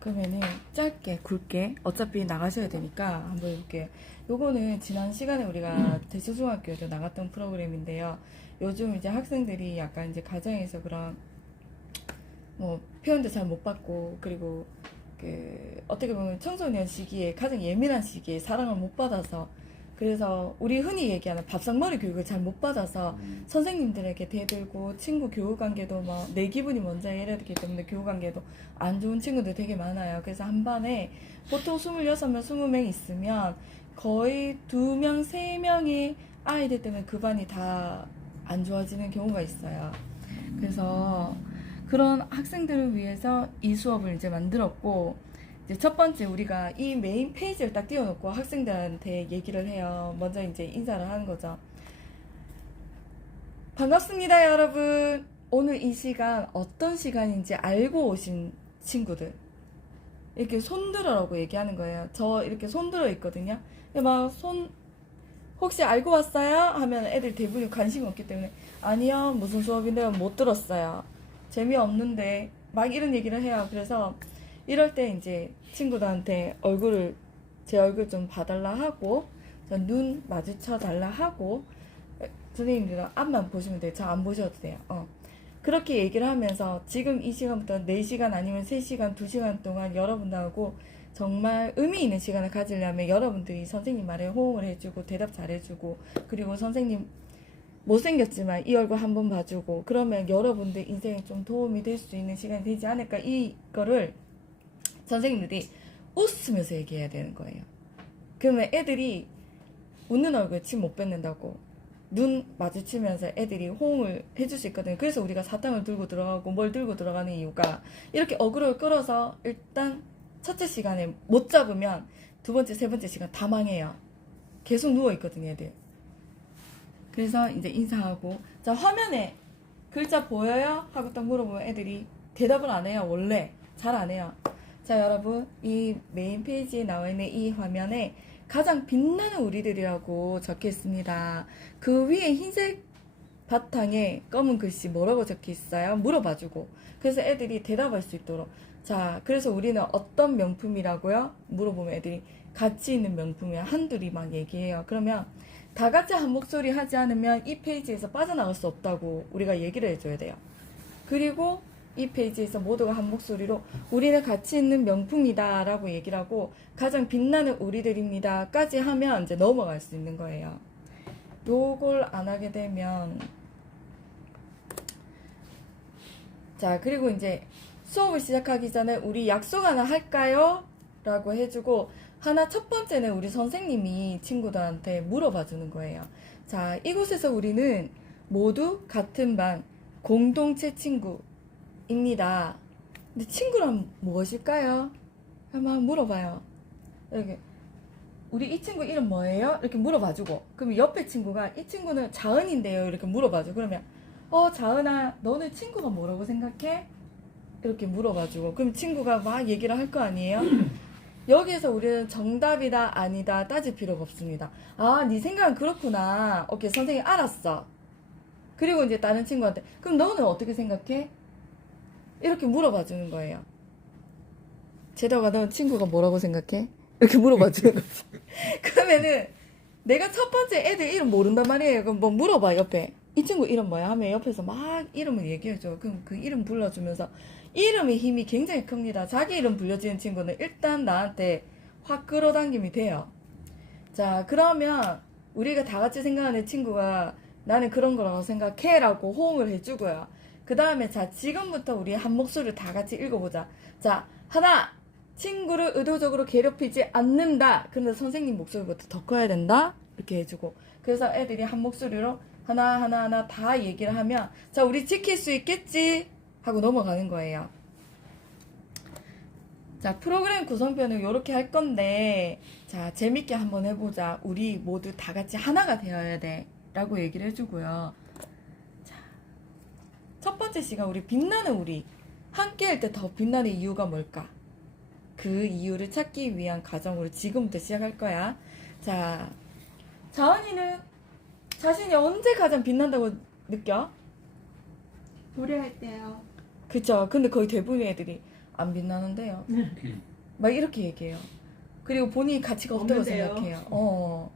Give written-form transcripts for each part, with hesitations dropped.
그러면은 짧게 굵게 어차피 나가셔야 되니까 한번 해볼게요. 요거는 지난 시간에 우리가 대치중학교에도 나갔던 프로그램인데요. 요즘 이제 학생들이 약간 이제 가정에서 그런 뭐 표현도 잘 못 받고, 그리고 그 어떻게 보면 청소년 시기에 가장 예민한 시기에 사랑을 못 받아서, 그래서 우리 흔히 얘기하는 밥상머리 교육을 잘 못 받아서 선생님들에게 대들고, 친구 교우 관계도 뭐 내 기분이 먼저 이래기 때문에 교우 관계도 안 좋은 친구들 되게 많아요. 그래서 한 반에 보통 26명, 20명 있으면 거의 2명, 3명의 아이들 때문에 그 반이 다 안 좋아지는 경우가 있어요. 그래서 그런 학생들을 위해서 이 수업을 이제 만들었고, 이제 첫 번째 우리가 이 메인 페이지를 딱 띄워놓고 학생들한테 얘기를 해요. 먼저 이제 인사를 하는 거죠. 반갑습니다, 여러분. 오늘 이 시간 어떤 시간인지 알고 오신 친구들. 이렇게 손들어라고 얘기하는 거예요. 저 이렇게 손들어 있거든요. 막 혹시 알고 왔어요? 하면 애들 대부분 관심이 없기 때문에 아니요, 무슨 수업인데요, 못 들었어요, 재미없는데, 막 이런 얘기를 해요. 그래서 이럴 때 이제 친구들한테 제 얼굴 좀 봐달라 하고, 눈 마주쳐 달라 하고, 선생님들은 앞만 보시면 돼요. 저 안 보셔도 돼요. 그렇게 얘기를 하면서 지금 이 시간부터 4시간 아니면 3시간, 2시간 동안 여러분들하고 정말 의미 있는 시간을 가지려면 여러분들이 선생님 말에 호응을 해주고 대답 잘해주고, 그리고 선생님 못생겼지만 이 얼굴 한번 봐주고, 그러면 여러분들 인생에 좀 도움이 될 수 있는 시간이 되지 않을까. 이거를 선생님들이 웃으면서 얘기해야 되는 거예요. 그러면 애들이 웃는 얼굴에 침 못 뱉는다고 눈 마주치면서 애들이 호응을 해줄 수 있거든요. 그래서 우리가 사탕을 들고 들어가고 뭘 들고 들어가는 이유가, 이렇게 어그로를 끌어서 일단 첫째 시간에 못 잡으면 두 번째, 세 번째 시간 다 망해요. 계속 누워있거든요, 애들. 그래서 이제 인사하고, 자, 화면에 글자 보여요? 하고 딱 물어보면 애들이 대답을 안 해요. 원래 잘 안 해요. 자, 여러분, 이 메인 페이지에 나와 있는 이 화면에 가장 빛나는 우리들이라고 적혀 있습니다. 그 위에 흰색 바탕에 검은 글씨 뭐라고 적혀 있어요? 물어봐주고, 그래서 애들이 대답할 수 있도록. 자, 그래서 우리는 어떤 명품이라고요? 물어보면 애들이 가치 있는 명품이야, 한둘이 막 얘기해요. 그러면 다 같이 한 목소리 하지 않으면 이 페이지에서 빠져나갈 수 없다고 우리가 얘기를 해줘야 돼요. 그리고 이 페이지에서 모두가 한 목소리로 우리는 가치 있는 명품이다 라고 얘기를 하고, 가장 빛나는 우리들입니다 까지 하면 이제 넘어갈 수 있는 거예요. 요걸 안 하게 되면, 자, 그리고 이제 수업을 시작하기 전에 우리 약속 하나 할까요? 라고 해주고, 하나 첫 번째는 우리 선생님이 친구들한테 물어봐 주는 거예요. 자, 이곳에서 우리는 모두 같은 반 공동체 친구입니다. 근데 친구란 무엇일까요? 한번 물어봐요. 이렇게 우리 이 친구 이름 뭐예요? 이렇게 물어봐주고, 그럼 옆에 친구가 이 친구는 자은인데요, 이렇게 물어봐줘. 그러면 자은아, 너는 친구가 뭐라고 생각해? 이렇게 물어봐주고, 그럼 친구가 막 얘기를 할 거 아니에요? 여기에서 우리는 정답이다 아니다 따질 필요가 없습니다. 아, 네 생각은 그렇구나. 오케이, 선생님 알았어. 그리고 이제 다른 친구한테 그럼 너는 어떻게 생각해? 이렇게 물어봐 주는 거예요. 제다가 넌 친구가 뭐라고 생각해? 이렇게 물어봐 주는 거지. 그러면은 내가 첫 번째 애들 이름 모른단 말이에요. 그럼 뭐 물어봐, 옆에 이 친구 이름 뭐야 하면 옆에서 막 이름을 얘기해줘. 그럼 그 이름 불러주면서, 이름의 힘이 굉장히 큽니다. 자기 이름 불려지는 친구는 일단 나한테 확 끌어당김이 돼요. 자, 그러면 우리가 다 같이 생각하는 친구가 나는 그런 거라고 생각해 라고 호응을 해주고요. 그 다음에 자, 지금부터 우리 한 목소리를 다 같이 읽어보자. 자, 하나, 친구를 의도적으로 괴롭히지 않는다. 근데 선생님 목소리부터 더 커야 된다. 이렇게 해주고, 그래서 애들이 한 목소리로 하나 다 얘기를 하면, 자, 우리 지킬 수 있겠지 하고 넘어가는 거예요. 자, 프로그램 구성표는 이렇게 할 건데, 자, 재밌게 한번 해보자. 우리 모두 다 같이 하나가 되어야 돼 라고 얘기를 해주고요. 자, 첫 번째 시간 우리 빛나는 우리, 함께 할 때 더 빛나는 이유가 뭘까? 그 이유를 찾기 위한 과정으로 지금부터 시작할 거야. 자, 자은이는 자신이 언제 가장 빛난다고 느껴? 노래할 때요. 그쵸. 근데 거의 대부분의 애들이 안 빛나는데요. 네. 막 이렇게 얘기해요. 그리고 본인이 가치가 없다고 없는데요. 생각해요.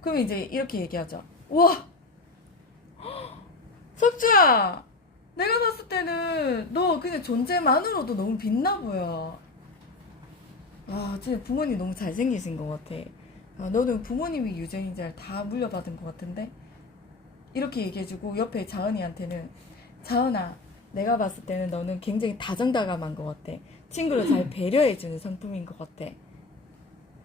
그럼 이제 이렇게 얘기하죠. 와, 석주야, 내가 봤을 때는 너 그냥 존재만으로도 너무 빛나 보여. 아, 진짜 부모님 너무 잘생기신 것 같아. 아, 너는 부모님이 유전인지 다 물려받은 것 같은데? 이렇게 얘기해주고 옆에 자은이한테는 자은아, 내가 봤을 때는 너는 굉장히 다정다감한 것 같아. 친구를 잘 배려해주는 성품인 것 같아.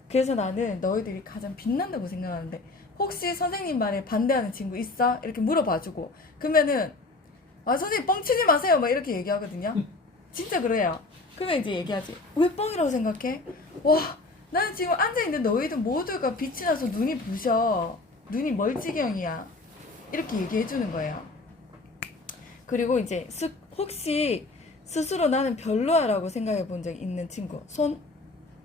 그래서 나는 너희들이 가장 빛난다고 생각하는데 혹시 선생님 말에 반대하는 친구 있어? 이렇게 물어봐주고 그러면은 아 선생님 뻥치지 마세요 막 이렇게 얘기하거든요. 진짜 그래요. 그러면 이제 얘기하지. 왜 뻥이라고 생각해? 와 나는 지금 앉아있는 너희들 모두가 빛이 나서 눈이 부셔. 눈이 멀찌경이야. 이렇게 얘기해주는 거예요. 그리고 이제 혹시 스스로 나는 별로야라고 생각해 본 적 있는 친구 손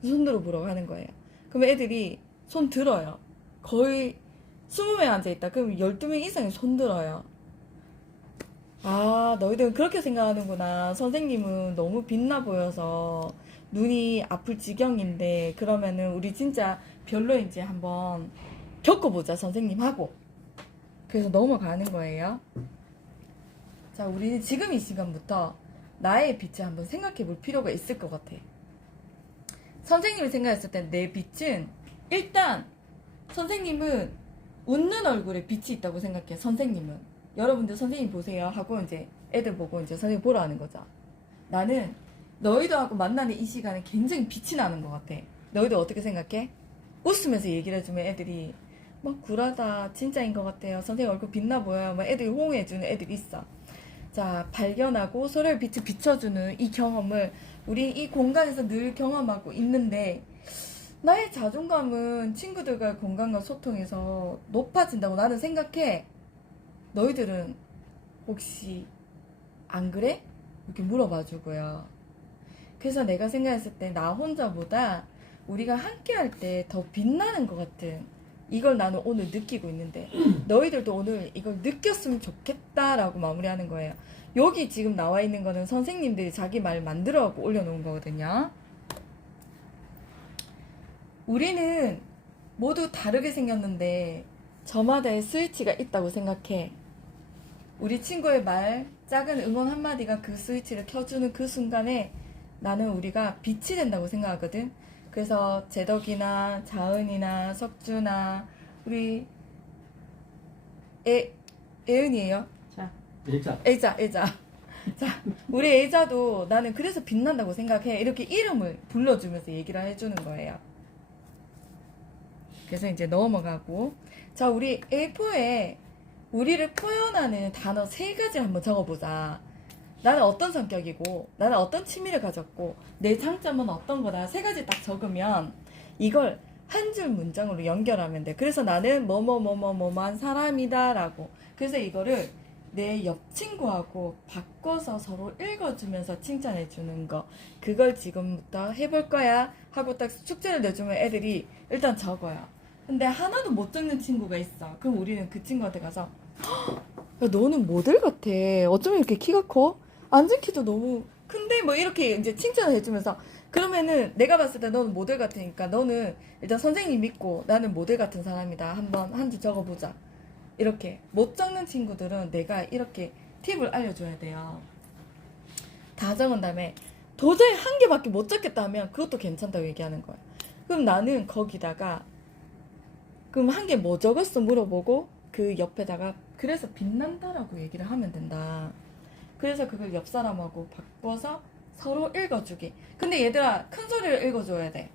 들어보라고 하는 거예요. 그럼 애들이 손 들어요. 거의 20명 앉아있다. 그럼 12명 이상이 손 들어요. 아, 너희들은 그렇게 생각하는구나. 선생님은 너무 빛나 보여서 눈이 아플 지경인데, 그러면은 우리 진짜 별로인지 한번 겪어보자, 선생님하고. 그래서 넘어가는 거예요. 자, 우리는 지금 이 시간부터 나의 빛을 한번 생각해 볼 필요가 있을 것 같아. 선생님을 생각했을 때 내 빛은 일단 선생님은 웃는 얼굴에 빛이 있다고 생각해. 선생님은 여러분들 선생님 보세요 하고 이제 애들 보고 이제 선생님 보러 하는 거죠. 나는 너희도 하고 만나는 이 시간에 굉장히 빛이 나는 것 같아. 너희들 어떻게 생각해? 웃으면서 얘기를 해주면 애들이 막 굴하다 진짜인 것 같아요. 선생님 얼굴 빛나 보여요. 막 애들이 호응해주는 애들이 있어. 자, 발견하고 서로의 빛을 비춰주는 이 경험을 우리 이 공간에서 늘 경험하고 있는데 나의 자존감은 친구들과의 공간과 소통에서 높아진다고 나는 생각해. 너희들은 혹시 안 그래? 이렇게 물어봐주고요. 그래서 내가 생각했을 때 나 혼자보다 우리가 함께 할 때 더 빛나는 것 같은 이걸 나는 오늘 느끼고 있는데 너희들도 오늘 이걸 느꼈으면 좋겠다라고 마무리하는 거예요. 여기 지금 나와 있는 거는 선생님들이 자기 말 만들어갖고 올려놓은 거거든요. 우리는 모두 다르게 생겼는데 저마다의 스위치가 있다고 생각해. 우리 친구의 말, 작은 응원 한마디가 그 스위치를 켜주는 그 순간에 나는 우리가 빛이 된다고 생각하거든. 그래서 제덕이나 자은이나 석주나 우리 애은이에요. 애자. 자, 우리 애자도 나는 그래서 빛난다고 생각해. 이렇게 이름을 불러주면서 얘기를 해주는 거예요. 그래서 이제 넘어가고. 자, 우리 A4에 우리를 표현하는 단어 3가지를 한번 적어보자. 나는 어떤 성격이고, 나는 어떤 취미를 가졌고, 내 장점은 어떤 거다. 3가지 딱 적으면 이걸 한 줄 문장으로 연결하면 돼. 그래서 나는 뭐뭐뭐뭐뭐한 사람이다 라고. 그래서 이거를 내 옆 친구하고 바꿔서 서로 읽어주면서 칭찬해주는 거. 그걸 지금부터 해볼 거야 하고 딱 숙제를 내주면 애들이 일단 적어요. 근데 하나도 못 적는 친구가 있어. 그럼 우리는 그 친구한테 가서 야, 너는 모델 같아. 어쩌면 이렇게 키가 커? 앉은 키도 너무 큰데? 뭐 이렇게 이제 칭찬을 해주면서 그러면은 내가 봤을 때 너는 모델 같으니까 너는 일단 선생님 믿고 나는 모델 같은 사람이다. 한번 한 줄 적어보자. 이렇게 못 적는 친구들은 내가 이렇게 팁을 알려줘야 돼요. 다 적은 다음에 도저히 한 개밖에 못 적겠다 하면 그것도 괜찮다고 얘기하는 거야. 그럼 나는 거기다가 그럼 한 개 뭐 적었어 물어보고 그 옆에다가 그래서 빛난다라고 얘기를 하면 된다. 그래서 그걸 옆 사람하고 바꿔서 서로 읽어주기. 근데 얘들아 큰 소리를 읽어줘야 돼.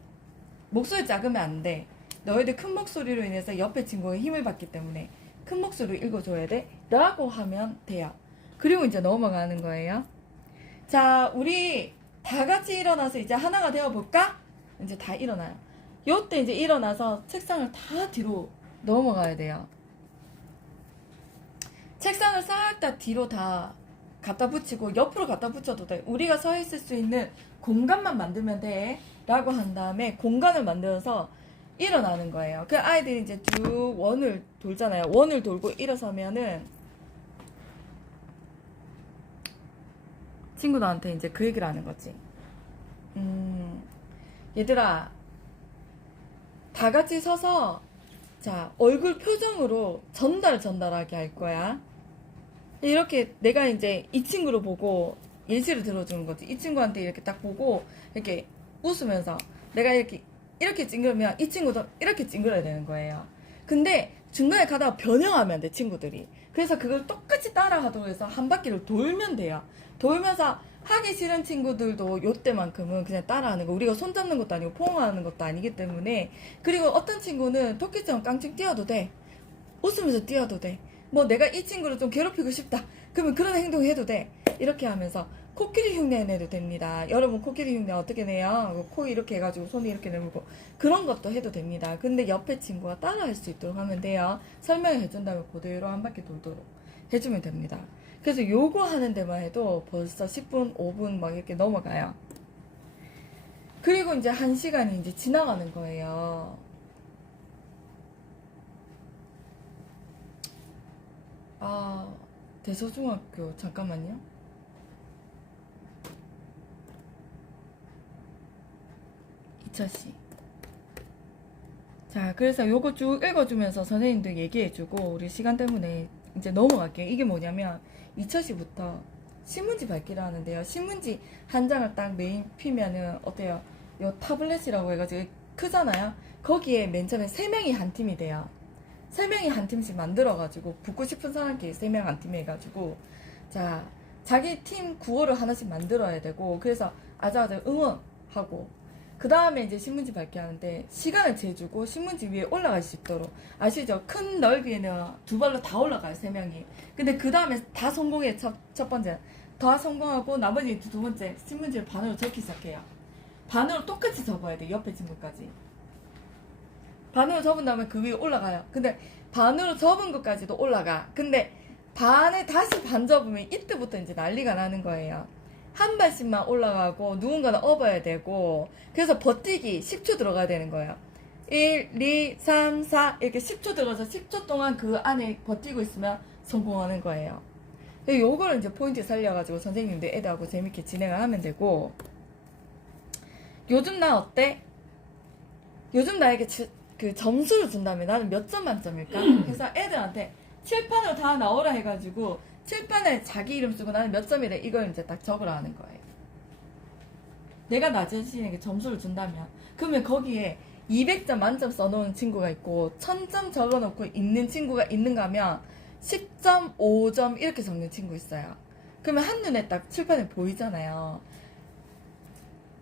목소리 작으면 안 돼. 너희들 큰 목소리로 인해서 옆에 친구가 힘을 받기 때문에 큰 목소리로 읽어줘야 돼 라고 하면 돼요. 그리고 이제 넘어가는 거예요. 자, 우리 다 같이 일어나서 이제 하나가 되어볼까? 이제 다 일어나요. 요때 이제 일어나서 책상을 다 뒤로 넘어가야 돼요. 책상을 싹 다 뒤로 다 갖다 붙이고 옆으로 갖다 붙여도 돼. 우리가 서 있을 수 있는 공간만 만들면 돼 라고 한 다음에 공간을 만들어서 일어나는 거예요. 그 아이들이 이제 쭉 원을 돌잖아요. 원을 돌고 일어서면은 친구들한테 이제 그 얘기를 하는 거지. 얘들아, 다 같이 서서, 자, 얼굴 표정으로 전달하게 할 거야. 이렇게 내가 이제 이 친구를 보고 예시를 들어주는 거지. 이 친구한테 이렇게 딱 보고, 이렇게 웃으면서, 내가 이렇게 찡그러면 이 친구도 이렇게 찡그려야 되는 거예요. 근데 중간에 가다가 변형하면 돼, 친구들이. 그래서 그걸 똑같이 따라 하도록 해서 한 바퀴를 돌면 돼요. 돌면서 하기 싫은 친구들도 요때만큼은 그냥 따라하는 거. 우리가 손잡는 것도 아니고 포옹하는 것도 아니기 때문에. 그리고 어떤 친구는 토끼처럼 깡충 뛰어도 돼. 웃으면서 뛰어도 돼. 뭐 내가 이 친구를 좀 괴롭히고 싶다. 그러면 그런 행동 해도 돼. 이렇게 하면서 코끼리 흉내 내도 됩니다. 여러분 코끼리 흉내 어떻게 내요? 코 이렇게 해가지고 손이 이렇게 내밀고 그런 것도 해도 됩니다. 근데 옆에 친구가 따라할 수 있도록 하면 돼요. 설명을 해준다면 그대로 한 바퀴 돌도록 해주면 됩니다. 그래서 요거 하는 데만 해도 벌써 10분, 5분 막 이렇게 넘어가요. 그리고 이제 1시간이 이제 지나가는 거예요. 아, 대서중학교 잠깐만요. 이철씨. 자, 그래서 요거 쭉 읽어주면서 선생님도 얘기해주고 우리 시간 때문에 이제 넘어갈게요. 이게 뭐냐면 2처시부터 신문지 밝기를 하는데요. 신문지 한 장을 딱 메인 피면은 어때요? 요 타블렛이라고 해가지고 크잖아요. 거기에 맨 처음에 3명이 한 팀이 돼요. 3명이 한 팀씩 만들어가지고 붙고 싶은 사람끼리 3명 한 팀 해가지고 자 자기 팀 구호를 하나씩 만들어야 되고 그래서 아자아자 응원하고 그 다음에 이제 신문지 밝기 하는데 시간을 재주고 신문지 위에 올라갈 수 있도록 아시죠? 큰 넓이에는 2발로 다 올라가요 3명이. 근데 그 다음에 다 성공해. 첫 번째 다 성공하고 나머지 2번째 신문지를 반으로 접기 시작해요. 반으로 똑같이 접어야 돼. 옆에 친구까지 반으로 접은 다음에 그 위에 올라가요. 근데 반으로 접은 것까지도 올라가. 근데 반에 다시 반 접으면 이때부터 이제 난리가 나는 거예요. 한 발씩만 올라가고 누군가는 업어야 되고 그래서 버티기 10초 들어가야 되는 거예요. 1, 2, 3, 4 이렇게 10초 들어가서 10초 동안 그 안에 버티고 있으면 성공하는 거예요. 요거를 이제 포인트 살려가지고 선생님들 애들하고 재밌게 진행을 하면 되고 요즘 나 어때? 요즘 나에게 그 점수를 준다면 나는 몇 점 만점일까? 그래서 애들한테 칠판으로 다 나오라 해가지고 칠판에 자기 이름 쓰고 나는 몇 점이래 이걸 이제 딱 적으라 하는 거예요. 내가 나 자신에게 점수를 준다면 그러면 거기에 200점 만점 써놓은 친구가 있고 1000점 적어놓고 있는 친구가 있는가 하면 10점, 5점 이렇게 적는 친구 있어요. 그러면 한눈에 딱 칠판에 보이잖아요.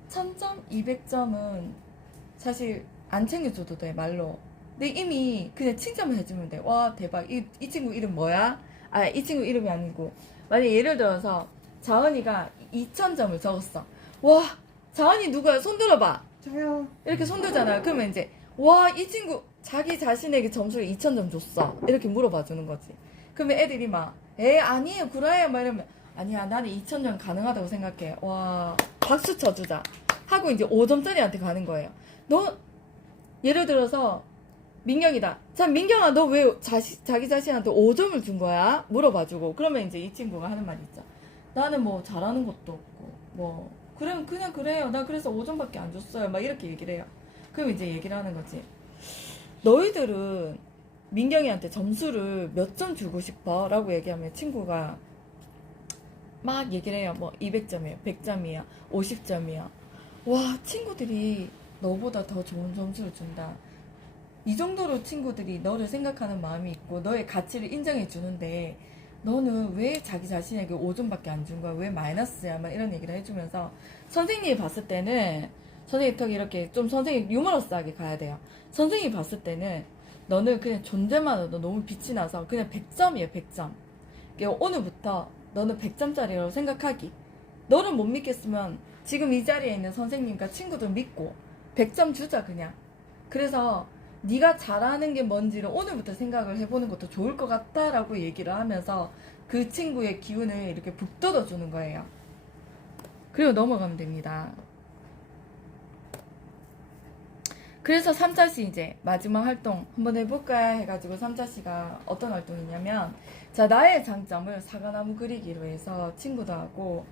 1000점, 200점은 사실 안 챙겨줘도 돼 말로. 근데 이미 그냥 칭찬만 해주면 돼. 와 대박 이 친구 이름 뭐야? 아 이 친구 이름이 아니고 만약 예를 들어서 자은이가 2000점을 적었어. 와 자은이 누구야? 손 들어봐. 저요. 이렇게 손 들잖아요. 그러면 이제 와 이 친구 자기 자신에게 점수를 2000점 줬어 이렇게 물어봐 주는 거지. 그러면 애들이 막 아니에요 구라예요 막 이러면 아니야 나는 2000점 가능하다고 생각해. 와 박수 쳐주자 하고 이제 5점짜리한테 가는 거예요. 너 예를 들어서 민경이다. 자 민경아 너 왜 자기 자신한테 5점을 준 거야? 물어봐주고 그러면 이제 이 친구가 하는 말이 있죠. 나는 뭐 잘하는 것도 없고 뭐 그러면 그냥 그래요. 나 그래서 5점밖에 안 줬어요. 막 이렇게 얘기를 해요. 그럼 이제 얘기를 하는 거지. 너희들은 민경이한테 점수를 몇 점 주고 싶어? 라고 얘기하면 친구가 막 얘기를 해요. 뭐 200점이에요. 100점이야. 50점이야. 와 친구들이 너보다 더 좋은 점수를 준다. 이 정도로 친구들이 너를 생각하는 마음이 있고 너의 가치를 인정해 주는데 너는 왜 자기 자신에게 5점밖에 안 준 거야? 왜 마이너스야? 막 이런 얘기를 해주면서 선생님이 봤을 때는 선생님 턱 이렇게 좀 선생님 유머러스하게 가야 돼요. 선생님이 봤을 때는 너는 그냥 존재만으로도 너무 빛이 나서 그냥 100점이에요. 100점. 오늘부터 너는 100점짜리라고 생각하기. 너를 못 믿겠으면 지금 이 자리에 있는 선생님과 친구들 믿고 100점 주자 그냥. 그래서 네가 잘하는 게 뭔지를 오늘부터 생각을 해보는 것도 좋을 것 같다라고 얘기를 하면서 그 친구의 기운을 이렇게 북돋워 주는 거예요. 그리고 넘어가면 됩니다. 그래서 3차시 이제 마지막 활동 한번 해볼까 해가지고 3차시가 어떤 활동이냐면 자 나의 장점을 사과나무 그리기로 해서 친구들하고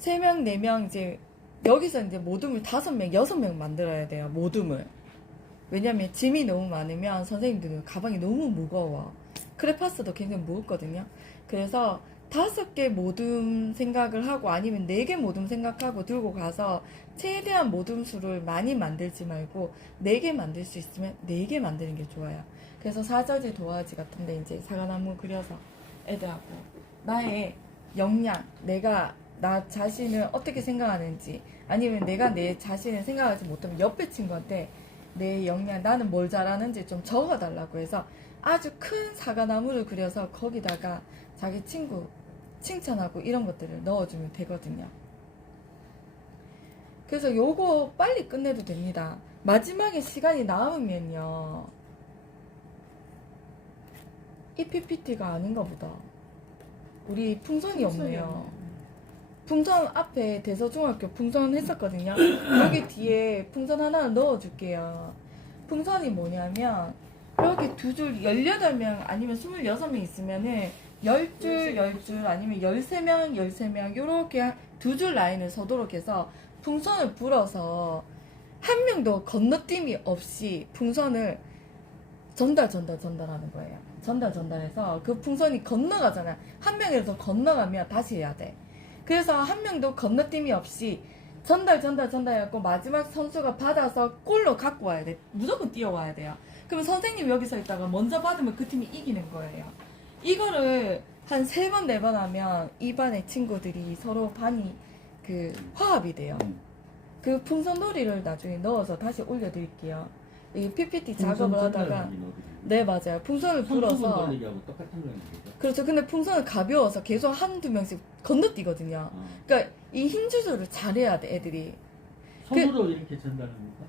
3명 4명 이제 여기서 이제 모둠을 5명, 6명 만들어야 돼요. 모둠을. 왜냐면 짐이 너무 많으면 선생님들은 가방이 너무 무거워. 크레파스도 굉장히 무겁거든요. 그래서 5개 모둠 생각을 하고 아니면 4개 모둠 생각하고 들고 가서 최대한 모둠 수를 많이 만들지 말고 4개 만들 수 있으면 4개 만드는 게 좋아요. 그래서 사저지 도화지 같은데 이제 사과나무 그려서 애들하고 나의 역량, 내가 나 자신을 어떻게 생각하는지 아니면 내가 내 자신을 생각하지 못하면 옆에 친구한테 내 역량, 나는 뭘 잘하는지 좀 적어달라고 해서 아주 큰 사과나무를 그려서 거기다가 자기 친구 칭찬하고 이런 것들을 넣어주면 되거든요. 그래서 요거 빨리 끝내도 됩니다. 마지막에 시간이 남으면요. 이 PPT가 아닌가 보다. 우리 풍선이 없네요. 풍선 앞에 대서중학교 풍선 했었거든요. 여기 뒤에 풍선 하나를 넣어줄게요. 풍선이 뭐냐면 여기 2줄 18명 아니면 26명 있으면은 10줄 10줄 아니면 13명 13명 요렇게 2줄 라인을 서도록 해서 풍선을 불어서 한 명도 건너뛰기 없이 풍선을 전달하는 거예요. 전달해서 그 풍선이 건너가잖아요. 한 명이라도 건너가면 다시 해야 돼. 그래서 한 명도 건너뛰기 없이 전달해갖고 마지막 선수가 받아서 골로 갖고 와야 돼. 무조건 뛰어와야 돼요. 그러면 선생님 여기서 있다가 먼저 받으면 그 팀이 이기는 거예요. 이거를 한 3번, 4번 하면 이 반의 친구들이 서로 반이 그 화합이 돼요. 그 풍선놀이를 나중에 넣어서 다시 올려드릴게요. 이 PPT 작업을 하다가 네 맞아요. 풍선을 불어서 똑같은 거죠. 그렇죠. 근데 풍선은 가벼워서 계속 한두 명씩 건너뛰거든요. 그러니까 이 힘 조절을 잘해야 돼 애들이. 손으로 이렇게 전달합니까?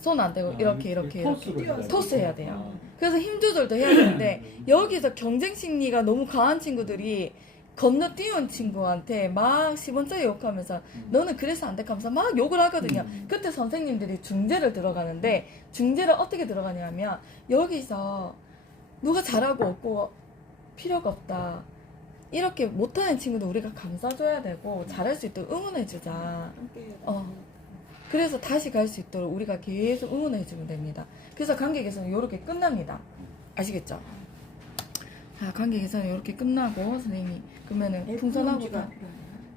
손 안 대고 이렇게 토스로 토스 해야 돼요. 그래서 힘 조절도 해야 되는데 여기서 경쟁 심리가 너무 강한 친구들이 건너뛰은 친구한테 막 10원짜리 욕하면서 너는 그래서 안 돼 하면서 막 욕을 하거든요. 그때 선생님들이 중재를 들어가는데 중재를 어떻게 들어가냐면 여기서 누가 잘하고 없고 필요가 없다. 이렇게 못하는 친구도 우리가 감싸줘야 되고 잘할 수 있도록 응원해주자. 그래서 다시 갈 수 있도록 우리가 계속 응원해주면 됩니다. 그래서 관계 개선은 이렇게 끝납니다. 아시겠죠? 자, 관계 개선은 이렇게 끝나고 선생님이 그러면은 풍선하고 다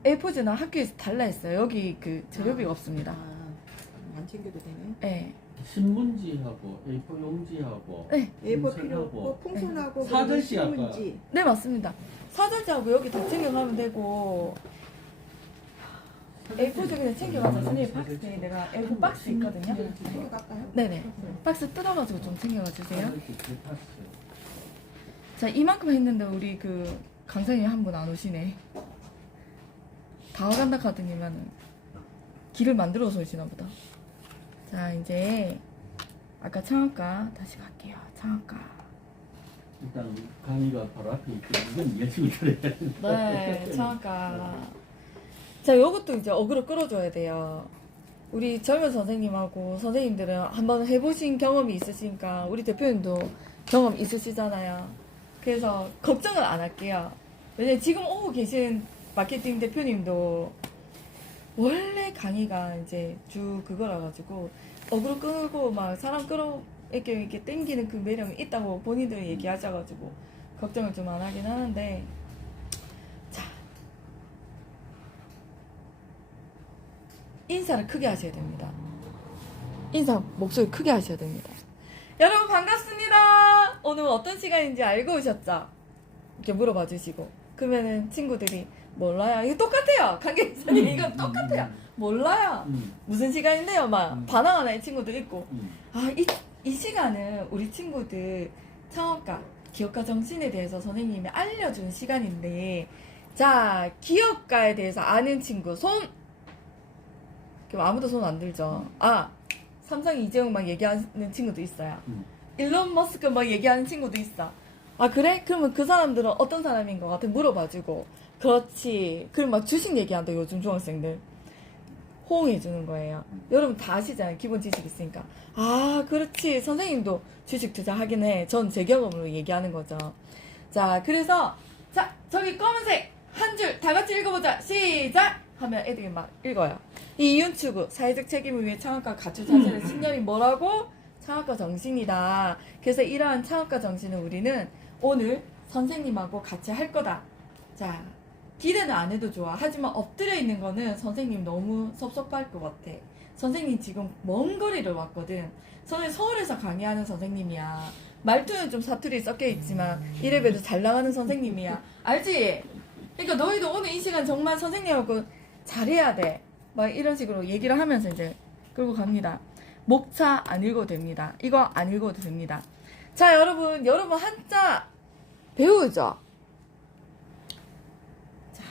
A4지는 학교에서 달라 했어요. 여기 그 재료비가 없습니다. 안 챙겨도 되네. 네. 신문지하고 A4 용지하고 네. A4 필요 없고 풍선하고 사절지 아까. 신문지. 네 맞습니다. 사전지하고 여기 다 챙겨가면 되고 A4지 그냥 챙겨가서 선생님 박스에 내가 A4 박스 있거든요. 챙겨갈까요? 네네. 박스 뜯어가지고 좀 챙겨가 주세요. 자 이만큼 했는데 우리 그 강사님 한 분 안 오시네. 다 와간다 카드니면은 길을 만들어서 오시나 보다. 자 이제 아까 창학과 다시 갈게요. 창학과. 일단 강의가 바로 앞에 있고 이건 열심히 들어야 되는데. 네, 창학과. 자 요것도 이제 어그로 끌어줘야 돼요. 우리 젊은 선생님하고 선생님들은 한번 해보신 경험이 있으시니까 우리 대표님도 경험 있으시잖아요. 그래서 걱정을 안 할게요. 왜냐면 지금 오고 계신 마케팅 대표님도 원래 강의가 이제 주 그거라 가지고 어그로 끌고 막 사람 끌어 이렇게 땡기는 그 매력이 있다고 본인들이 얘기하셔가지고 걱정을 좀 안 하긴 하는데 자 인사를 크게 하셔야 됩니다. 인사 목소리 크게 하셔야 됩니다. 여러분 반갑습니다. 오늘 어떤 시간인지 알고 오셨죠? 이렇게 물어봐 주시고 그러면은 친구들이 몰라요. 이거 똑같아요. 관계선생님 이건 똑같아요. 몰라요. 무슨 시간인데요? 막 반항하는 친구도 있고 이 시간은 우리 친구들 창업가 기업가 정신에 대해서 선생님이 알려준 시간인데 자 기업가에 대해서 아는 친구 손 그럼 아무도 손 안 들죠. 삼성 이재용 막 얘기하는 친구도 있어요. 일론 머스크 막 얘기하는 친구도 있어. 아 그래? 그러면 그 사람들은 어떤 사람인 것 같아? 물어봐주고 그렇지. 그럼 막 주식 얘기한다 요즘 중학생들. 호응해주는 거예요. 여러분 다 아시잖아요. 기본 지식 있으니까. 아 그렇지. 선생님도 주식 투자하긴 해. 전 제 경험으로 얘기하는 거죠. 자 그래서 자 저기 검은색 한 줄 다 같이 읽어보자. 시작! 하면 애들이 막 읽어요. 이 이윤 추구, 사회적 책임을 위해 창업가 가출 자체의 신념이 뭐라고? 창업가 정신이다. 그래서 이러한 창업가 정신을 우리는 오늘 선생님하고 같이 할 거다. 자, 기대는 안 해도 좋아. 하지만 엎드려 있는 거는 선생님 너무 섭섭할 것 같아. 선생님 지금 먼 거리를 왔거든. 저는 서울에서 강의하는 선생님이야. 말투는 좀 사투리 섞여 있지만 이래봬도 잘 나가는 선생님이야. 알지? 그러니까 너희도 오늘 이 시간 정말 선생님하고 잘해야 돼. 막 이런 식으로 얘기를 하면서 이제 끌고 갑니다. 목차 안 읽어도 됩니다. 이거 안 읽어도 됩니다. 자, 여러분 한자 배우죠? 자,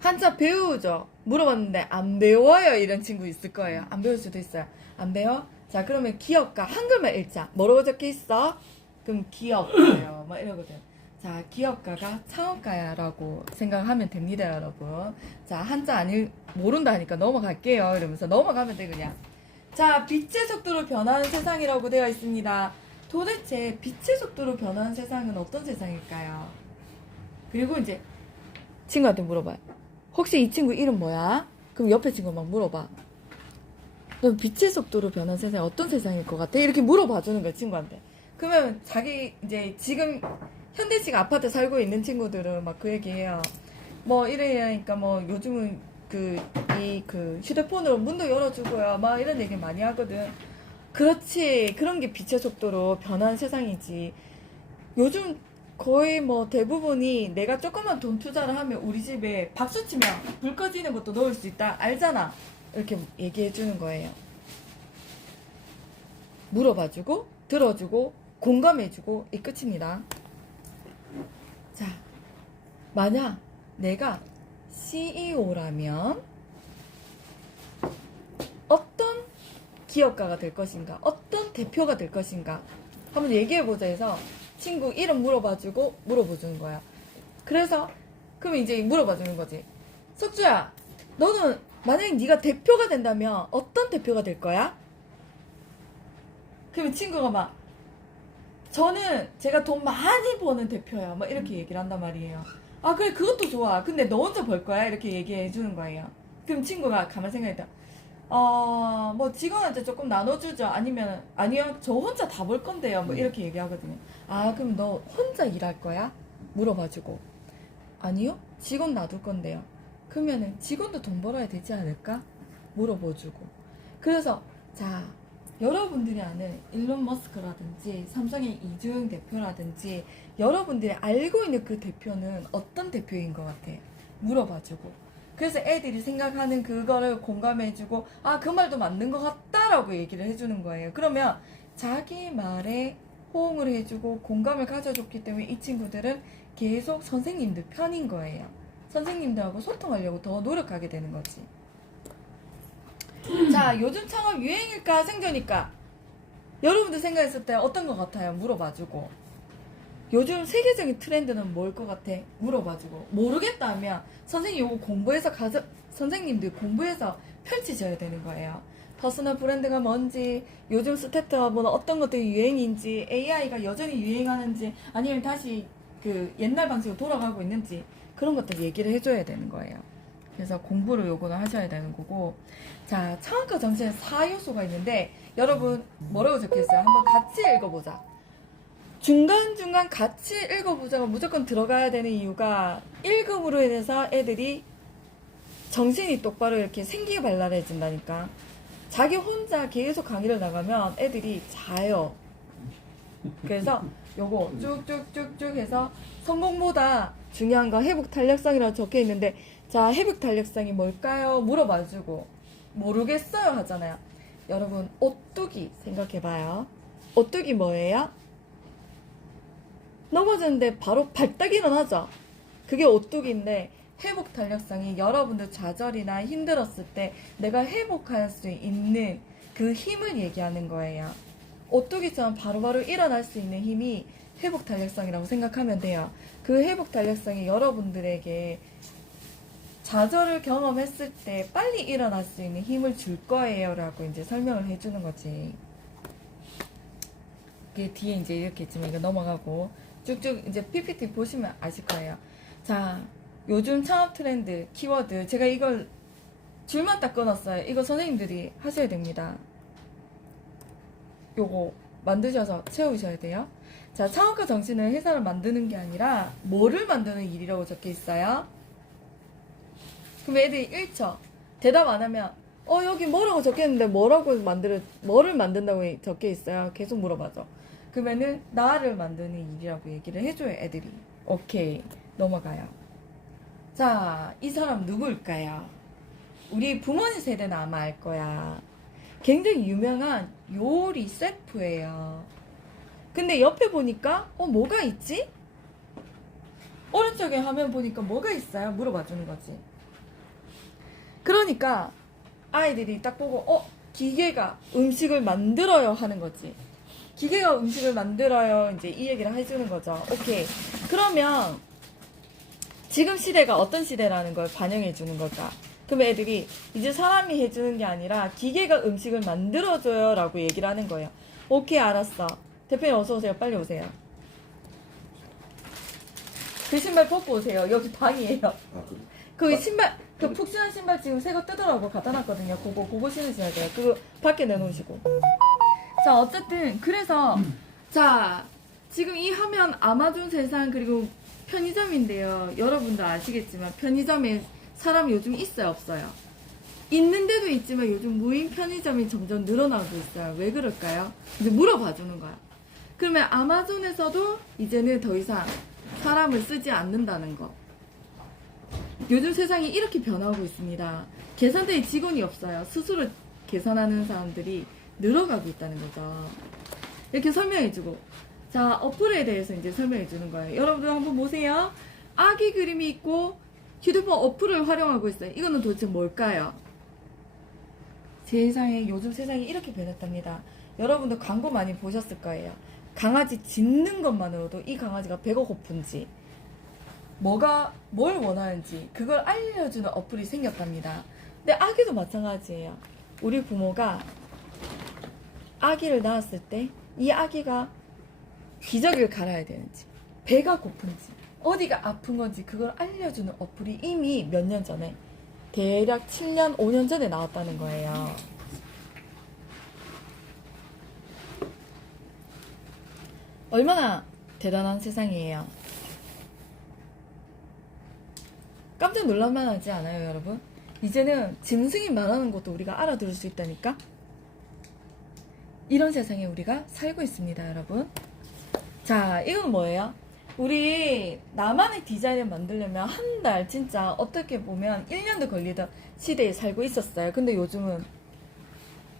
한자 배우죠? 물어봤는데 안 배워요 이런 친구 있을 거예요. 안 배울 수도 있어요. 안 배워? 자, 그러면 기업가 한글만 읽자. 뭐라고 적혀 있어? 그럼 기업가요. 막 이러거든. 자, 기업가가 창업가야 라고 생각하면 됩니다, 여러분. 자, 한자 모른다 하니까 넘어갈게요. 이러면서 넘어가면 돼, 그냥. 자, 빛의 속도로 변하는 세상이라고 되어 있습니다. 도대체 빛의 속도로 변하는 세상은 어떤 세상일까요? 그리고 이제 친구한테 물어봐요. 혹시 이 친구 이름 뭐야? 그럼 옆에 친구 막 물어봐. 너 빛의 속도로 변한 세상이 어떤 세상일 것 같아? 이렇게 물어봐 주는 거야, 친구한테. 그러면 자기 이제 지금 현대식 아파트 살고 있는 친구들은 막 그 얘기해요. 뭐 이러니까 뭐 요즘은 그 휴대폰으로 문도 열어주고요. 막 이런 얘기 많이 하거든. 그렇지. 그런 게 빛의 속도로 변한 세상이지. 요즘 거의 뭐 대부분이 내가 조금만 돈 투자를 하면 우리 집에 박수 치면 불 꺼지는 것도 넣을 수 있다. 알잖아. 이렇게 얘기해 주는 거예요. 물어봐주고, 들어주고, 공감해주고, 이 끝입니다. 자, 만약 내가 CEO라면 어떤 기업가가 될 것인가? 어떤 대표가 될 것인가? 한번 얘기해보자 해서 친구 이름 물어봐주고 물어보주는 거야. 그래서 그러면 이제 물어봐주는 거지. 석주야, 너는 만약에 네가 대표가 된다면 어떤 대표가 될 거야? 그러면 친구가 막 저는 제가 돈 많이 버는 대표야. 막 이렇게 얘기를 한단 말이에요. 아, 그래, 그것도 좋아. 근데 너 혼자 벌 거야? 이렇게 얘기해 주는 거예요. 그럼 친구가 가만 생각했다. 뭐 직원한테 조금 나눠주죠. 아니요, 저 혼자 다 벌 건데요. 뭐 이렇게 얘기하거든요. 아, 그럼 너 혼자 일할 거야? 물어봐주고. 아니요, 직원 놔둘 건데요. 그러면은 직원도 돈 벌어야 되지 않을까? 물어봐주고. 그래서 자, 여러분들이 아는 일론 머스크라든지 삼성의 이주영 대표라든지 여러분들이 알고 있는 그 대표는 어떤 대표인 것 같아? 물어봐주고. 그래서 애들이 생각하는 그거를 공감해주고 아, 그 말도 맞는 것 같다라고 얘기를 해주는 거예요. 그러면 자기 말에 호응을 해주고 공감을 가져줬기 때문에 이 친구들은 계속 선생님들 편인 거예요. 선생님들하고 소통하려고 더 노력하게 되는 거지. 자, 요즘 창업 유행일까 생존일까? 여러분들 생각했을 때 어떤 것 같아요? 물어봐주고. 요즘 세계적인 트렌드는 뭘 것 같아? 물어봐주고. 모르겠다 하면 선생님 요거 공부해서 선생님들 공부해서 펼치셔야 되는 거예요. 퍼스널 브랜드가 뭔지, 요즘 스타트업은 어떤 것들이 유행인지, AI가 여전히 유행하는지, 아니면 다시 그 옛날 방식으로 돌아가고 있는지 그런 것들 얘기를 해줘야 되는 거예요. 그래서 공부를 요거는 하셔야 되는 거고. 자, 창업가 정신에 4요소가 있는데 여러분 뭐라고 적혀있어요? 한번 같이 읽어보자. 중간중간 같이 읽어보자가 무조건 들어가야 되는 이유가 읽음으로 인해서 애들이 정신이 똑바로 이렇게 생기발랄해진다니까. 자기 혼자 계속 강의를 나가면 애들이 자요. 그래서 요거 쭉쭉쭉쭉 해서 성공보다 중요한 건 회복 탄력성이라고 적혀 있는데, 자, 회복 탄력성이 뭘까요? 물어봐주고 모르겠어요 하잖아요. 여러분, 오뚜기 생각해봐요. 오뚜기 뭐예요? 넘어졌는데 바로 발딱 일어나죠. 그게 오뚜기인데, 회복 탄력성이 여러분들 좌절이나 힘들었을 때 내가 회복할 수 있는 그 힘을 얘기하는 거예요. 오뚜기처럼 바로바로 일어날 수 있는 힘이 회복 탄력성이라고 생각하면 돼요. 그 회복 탄력성이 여러분들에게 좌절을 경험했을 때 빨리 일어날 수 있는 힘을 줄 거예요 라고 이제 설명을 해주는 거지. 그게 뒤에 이제 이렇게 있지만 이거 넘어가고 쭉쭉 이제 PPT 보시면 아실 거예요. 자, 요즘 창업 트렌드 키워드, 제가 이걸 줄만 딱 끊었어요. 이거 선생님들이 하셔야 됩니다. 요거 만드셔서 채우셔야 돼요. 자, 창업가 정신은 회사를 만드는 게 아니라 뭐를 만드는 일이라고 적혀 있어요. 그럼 애들이 1초 대답 안 하면 여기 뭐라고 적혀 있는데 뭐를 만든다고 적혀 있어요. 계속 물어봐줘. 그러면은 나를 만드는 일이라고 얘기를 해줘요, 애들이. 오케이, 넘어가요. 자, 이 사람 누구일까요? 우리 부모님 세대는 아마 알 거야. 굉장히 유명한 요리 셰프예요. 근데 옆에 보니까 뭐가 있지? 오른쪽에 화면 보니까 뭐가 있어요? 물어봐 주는 거지. 그러니까 아이들이 딱 보고 기계가 음식을 만들어요 하는 거지. 기계가 음식을 만들어요, 이제 이 얘기를 해주는 거죠. 오케이. 그러면 지금 시대가 어떤 시대라는 걸 반영해 주는 걸까? 그럼 애들이 이제 사람이 해주는 게 아니라 기계가 음식을 만들어줘요 라고 얘기를 하는 거예요. 오케이, 알았어. 대표님 어서 오세요. 빨리 오세요. 그 신발 벗고 오세요. 여기 방이에요. 아, 그래? 그 신발, 그 푹신한 신발 지금 새거 뜯으라고 갖다 놨거든요. 그거 신으셔야 돼요. 그거 밖에 내놓으시고. 자, 어쨌든 그래서 자, 지금 이 화면 아마존 세상 그리고 편의점인데요. 여러분도 아시겠지만 편의점에 사람 요즘 있어요, 없어요? 있는 데도 있지만 요즘 무인 편의점이 점점 늘어나고 있어요. 왜 그럴까요? 이제 물어봐 주는 거야. 그러면 아마존에서도 이제는 더 이상 사람을 쓰지 않는다는 거. 요즘 세상이 이렇게 변하고 있습니다. 계산대에 직원이 없어요. 스스로 계산하는 사람들이 늘어가고 있다는 거죠. 이렇게 설명해주고, 자, 어플에 대해서 이제 설명해주는 거예요. 여러분들 한번 보세요. 아기 그림이 있고 휴대폰 어플을 활용하고 있어요. 이거는 도대체 뭘까요? 세상에, 요즘 세상이 이렇게 변했답니다. 여러분들 광고 많이 보셨을 거예요. 강아지 짖는 것만으로도 이 강아지가 배가 고픈지 뭘 원하는지 그걸 알려주는 어플이 생겼답니다. 근데 아기도 마찬가지예요. 우리 부모가 아기를 낳았을 때 이 아기가 기저귀를 갈아야 되는지 배가 고픈지 어디가 아픈 건지 그걸 알려주는 어플이 이미 몇 년 전에 대략 7년, 5년 전에 나왔다는 거예요. 얼마나 대단한 세상이에요. 깜짝 놀랄만 하지 않아요, 여러분? 이제는 짐승이 말하는 것도 우리가 알아들을 수 있다니까? 이런 세상에 우리가 살고 있습니다, 여러분. 자, 이건 뭐예요? 우리 나만의 디자인을 만들려면 한 달 진짜 어떻게 보면 1년도 걸리던 시대에 살고 있었어요. 근데 요즘은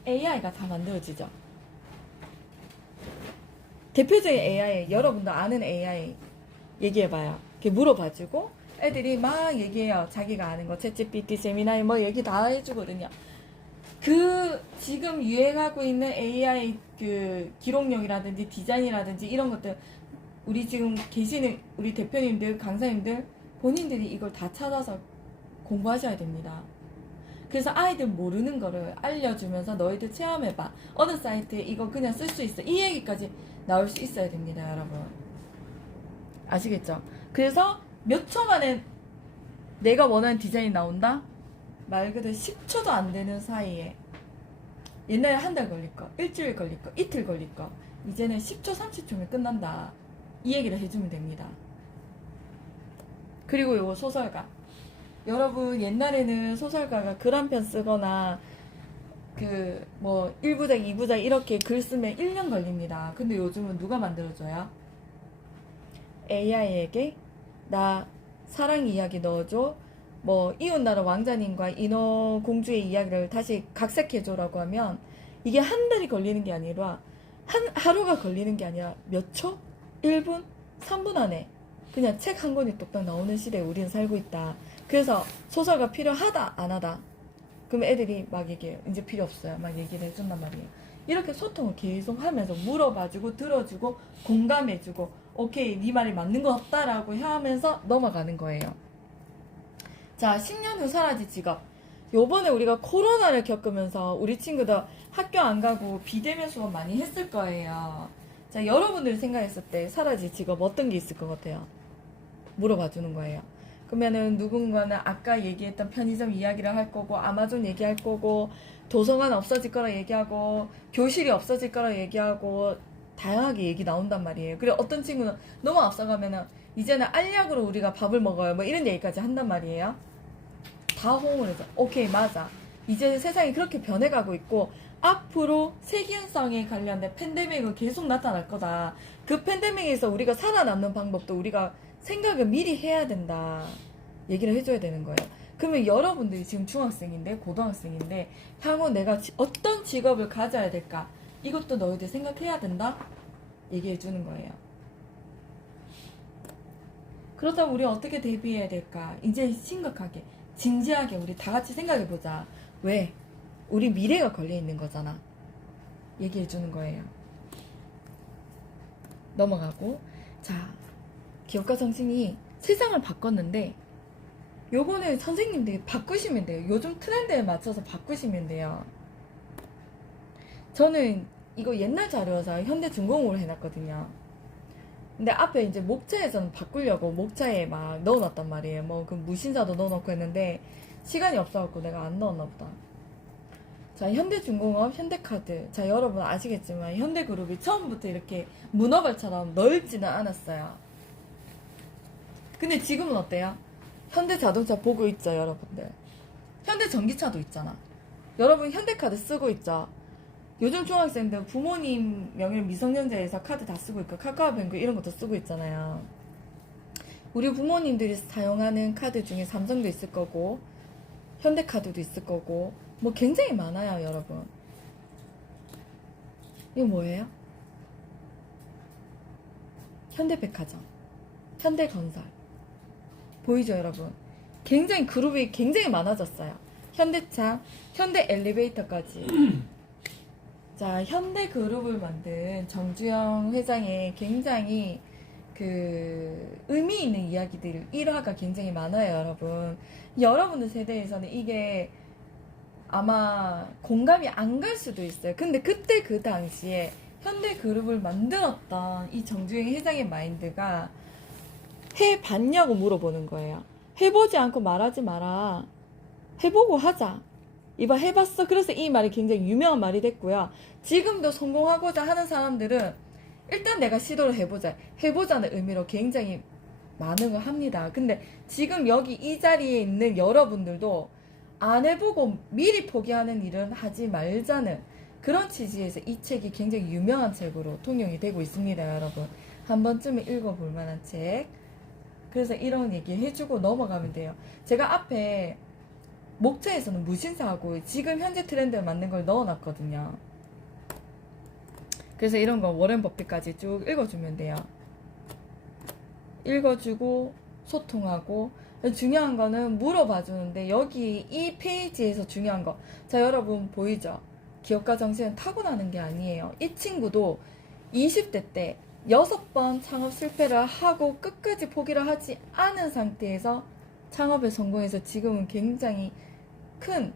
AI가 다 만들어지죠. 대표적인 AI, 여러분도 아는 AI 얘기해봐요. 이렇게 물어봐주고 애들이 막 얘기해요. 자기가 아는 거, 챗GPT, 제미나이 뭐 얘기 다 해주거든요. 그 지금 유행하고 있는 AI 그 기록력이라든지 디자인이라든지 이런 것들 우리 지금 계시는 우리 대표님들, 강사님들 본인들이 이걸 다 찾아서 공부하셔야 됩니다. 그래서 아이들 모르는 거를 알려주면서 너희들 체험해봐. 어느 사이트에 이거 그냥 쓸 수 있어. 이 얘기까지 나올 수 있어야 됩니다, 여러분. 아시겠죠? 그래서 몇 초 만에 내가 원하는 디자인이 나온다? 말 그대로 10초도 안 되는 사이에 옛날에 한 달 걸릴 거, 일주일 걸릴 거, 이틀 걸릴 거 이제는 10초, 30초면 끝난다. 이 얘기를 해주면 됩니다. 그리고 요거 소설가. 여러분 옛날에는 소설가가 글 한 편 쓰거나 그 뭐 1부작, 2부작 이렇게 글 쓰면 1년 걸립니다. 근데 요즘은 누가 만들어줘요? AI에게 나 사랑 이야기 넣어줘. 뭐 이웃나라 왕자님과 인어공주의 이야기를 다시 각색해줘라고 하면 이게 한 달이 걸리는 게 아니라 하루가 걸리는 게 아니라 몇 초? 1분? 3분 안에 그냥 책 한 권이 뚝딱 나오는 시대에 우리는 살고 있다. 그래서 소설가 필요하다 안 하다 그럼 애들이 막 얘기해요. 이제 필요 없어요. 막 얘기를 해준단 말이에요. 이렇게 소통을 계속 하면서 물어봐주고 들어주고 공감해주고 오케이 네 말이 맞는 것 같다라고 하면서 넘어가는 거예요. 자, 10년 후 사라질 직업. 요번에 우리가 코로나를 겪으면서 우리 친구들 학교 안 가고 비대면 수업 많이 했을 거예요. 자, 여러분들이 생각했을 때 사라질 직업 어떤 게 있을 것 같아요? 물어봐 주는 거예요. 그러면은 누군가는 아까 얘기했던 편의점 이야기를 할 거고, 아마존 얘기할 거고, 도서관 없어질 거라 얘기하고, 교실이 없어질 거라 얘기하고, 다양하게 얘기 나온단 말이에요. 그리고 어떤 친구는 너무 앞서가면은 이제는 알약으로 우리가 밥을 먹어요. 뭐 이런 얘기까지 한단 말이에요. 다 호응을 해줘. 오케이, 맞아. 이제 세상이 그렇게 변해가고 있고, 앞으로 세균성에 관련된 팬데믹은 계속 나타날 거다. 그 팬데믹에서 우리가 살아남는 방법도 우리가 생각을 미리 해야 된다. 얘기를 해줘야 되는 거예요. 그러면 여러분들이 지금 중학생인데, 고등학생인데, 향후 내가 어떤 직업을 가져야 될까? 이것도 너희들 생각해야 된다? 얘기해 주는 거예요. 그렇다면 우리 어떻게 대비해야 될까? 이제 심각하게, 진지하게 우리 다 같이 생각해 보자. 왜? 우리 미래가 걸려 있는 거잖아. 얘기해 주는 거예요. 넘어가고. 자, 기업가 정신이 세상을 바꿨는데, 요거는 선생님들이 바꾸시면 돼요. 요즘 트렌드에 맞춰서 바꾸시면 돼요. 저는 이거 옛날 자료여서 현대중공업으로 해놨거든요. 근데 앞에 이제 목차에서는 바꾸려고 목차에 막 넣어놨단 말이에요. 뭐 그 무신사도 넣어놓고 했는데 시간이 없어갖고 내가 안 넣었나 보다. 자, 현대중공업, 현대카드. 자, 여러분 아시겠지만 현대그룹이 처음부터 이렇게 문어발처럼 넓지는 않았어요. 근데 지금은 어때요? 현대자동차 보고 있죠, 여러분들. 현대전기차도 있잖아. 여러분 현대카드 쓰고 있죠. 요즘 중학생들 부모님 명의로 미성년자에서 카드 다 쓰고 있고 카카오뱅크 이런 것도 쓰고 있잖아요. 우리 부모님들이 사용하는 카드 중에 삼성도 있을 거고 현대카드도 있을 거고 뭐 굉장히 많아요, 여러분. 이거 뭐예요? 현대백화점, 현대건설. 보이죠, 여러분? 굉장히 그룹이 굉장히 많아졌어요. 현대차, 현대엘리베이터까지. 자, 현대그룹을 만든 정주영 회장의 굉장히 그 의미 있는 이야기들 일화가 굉장히 많아요, 여러분. 여러분들 세대에서는 이게 아마 공감이 안 갈 수도 있어요. 근데 그때 그 당시에 현대그룹을 만들었던 이 정주영 회장의 마인드가 해봤냐고 물어보는 거예요. 해보지 않고 말하지 마라. 해보고 하자. 이봐, 해봤어. 그래서 이 말이 굉장히 유명한 말이 됐고요. 지금도 성공하고자 하는 사람들은 일단 내가 시도를 해보자. 해보자는 의미로 굉장히 많은 걸 합니다. 근데 지금 여기 이 자리에 있는 여러분들도 안 해보고 미리 포기하는 일은 하지 말자는 그런 취지에서 이 책이 굉장히 유명한 책으로 통용이 되고 있습니다, 여러분. 한 번쯤은 읽어볼 만한 책. 그래서 이런 얘기 해주고 넘어가면 돼요. 제가 앞에 목차에서는 무신사하고 지금 현재 트렌드에 맞는 걸 넣어놨거든요. 그래서 이런 거 워렌 버핏까지 쭉 읽어주면 돼요. 읽어주고 소통하고 중요한 거는 물어봐주는데 여기 이 페이지에서 중요한 거. 자, 여러분 보이죠? 기업가 정신은 타고나는 게 아니에요. 이 친구도 20대 때 6번 창업 실패를 하고 끝까지 포기를 하지 않은 상태에서 창업에 성공해서 지금은 굉장히 큰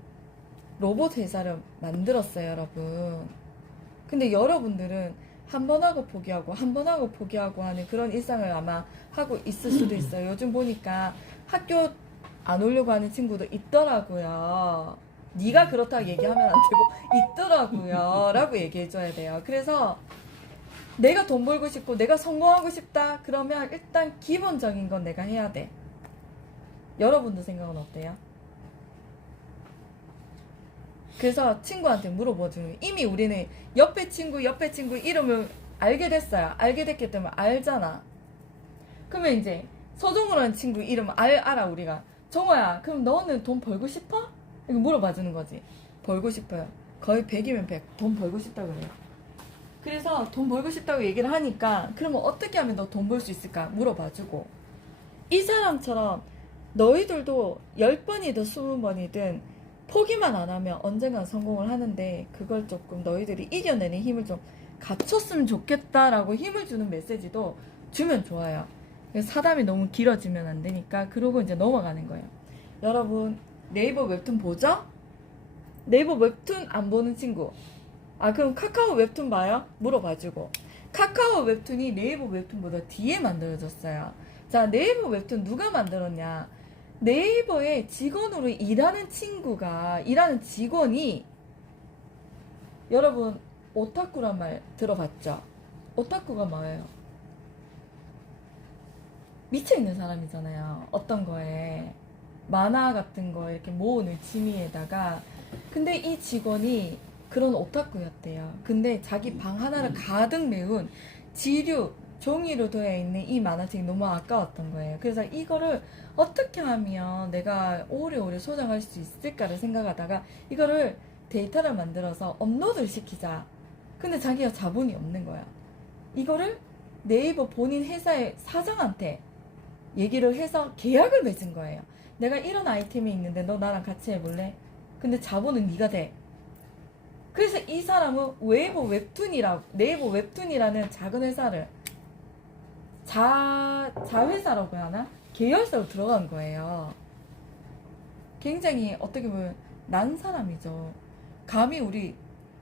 로봇 회사를 만들었어요, 여러분. 근데 여러분들은 한 번 하고 포기하고 한 번 하고 포기하고 하는 그런 일상을 아마 하고 있을 수도 있어요. 요즘 보니까 학교 안 오려고 하는 친구도 있더라고요. 네가 그렇다고 얘기하면 안 되고 있더라고요 라고 얘기해줘야 돼요. 그래서 내가 돈 벌고 싶고 내가 성공하고 싶다 그러면 일단 기본적인 건 내가 해야 돼. 여러분들 생각은 어때요? 그래서 친구한테 물어보죠. 이미 우리는 옆에 친구 이름을 알게 됐어요. 알게 됐기 때문에 알잖아. 그러면 이제 서정우라는 친구 이름 알아 우리가. 정호야, 그럼 너는 돈 벌고 싶어? 이거 물어봐주는 거지. 벌고 싶어요. 거의 100이면 100. 돈 벌고 싶다 그래요. 그래서 돈 벌고 싶다고 얘기를 하니까 그러면 어떻게 하면 너 돈 벌 수 있을까? 물어봐주고. 이 사람처럼 너희들도 10번이든 20번이든 포기만 안 하면 언젠간 성공을 하는데 그걸 조금 너희들이 이겨내는 힘을 좀 갖췄으면 좋겠다라고 힘을 주는 메시지도 주면 좋아요. 사담이 너무 길어지면 안 되니까 그러고 이제 넘어가는 거예요. 여러분 네이버 웹툰 보죠? 네이버 웹툰 안 보는 친구 그럼 카카오 웹툰 봐요? 물어봐주고. 카카오 웹툰이 네이버 웹툰보다 뒤에 만들어졌어요. 자, 네이버 웹툰 누가 만들었냐? 네이버에 직원으로 일하는 직원이 여러분 오타쿠란 말 들어봤죠? 오타쿠가 뭐예요? 미쳐있는 사람이잖아요. 어떤 거에 만화 같은 거 이렇게 모으는 취미에다가 근데 이 직원이 그런 오타쿠였대요. 근데 자기 방 하나를 가득 메운 지류 종이로 되어 있는 이 만화책이 너무 아까웠던 거예요. 그래서 이거를 어떻게 하면 내가 오래오래 소장할 수 있을까를 생각하다가 이거를 데이터를 만들어서 업로드를 시키자. 근데 자기가 자본이 없는 거야. 이거를 네이버 본인 회사의 사장한테 얘기를 해서 계약을 맺은 거예요. 내가 이런 아이템이 있는데 너 나랑 같이 해볼래? 근데 자본은 네가 돼. 그래서 이 사람은 네이버 웹툰이라는 작은 회사를 자회사라고 해야 하나? 계열사로 들어간 거예요. 굉장히 어떻게 보면 난 사람이죠. 감히 우리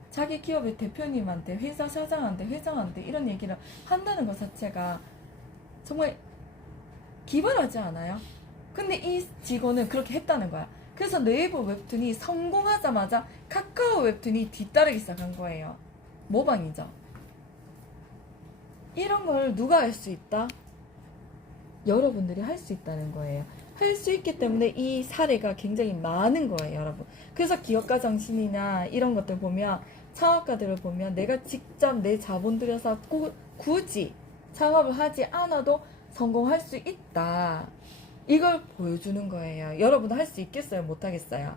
자기 기업의 대표님한테 회사 사장한테 회장한테 이런 얘기를 한다는 것 자체가 정말 기발하지 않아요? 근데 이 직원은 그렇게 했다는 거야. 그래서 네이버 웹툰이 성공하자마자 카카오 웹툰이 뒤따르기 시작한 거예요. 모방이죠. 이런 걸 누가 할 수 있다? 여러분들이 할 수 있다는 거예요. 할 수 있기 때문에 이 사례가 굉장히 많은 거예요, 여러분. 그래서 기업가 정신이나 이런 것들 보면 창업가들을 보면 내가 직접 내 자본 들여서 굳이 창업을 하지 않아도 성공할 수 있다. 이걸 보여주는 거예요. 여러분 할 수 있겠어요? 못하겠어요?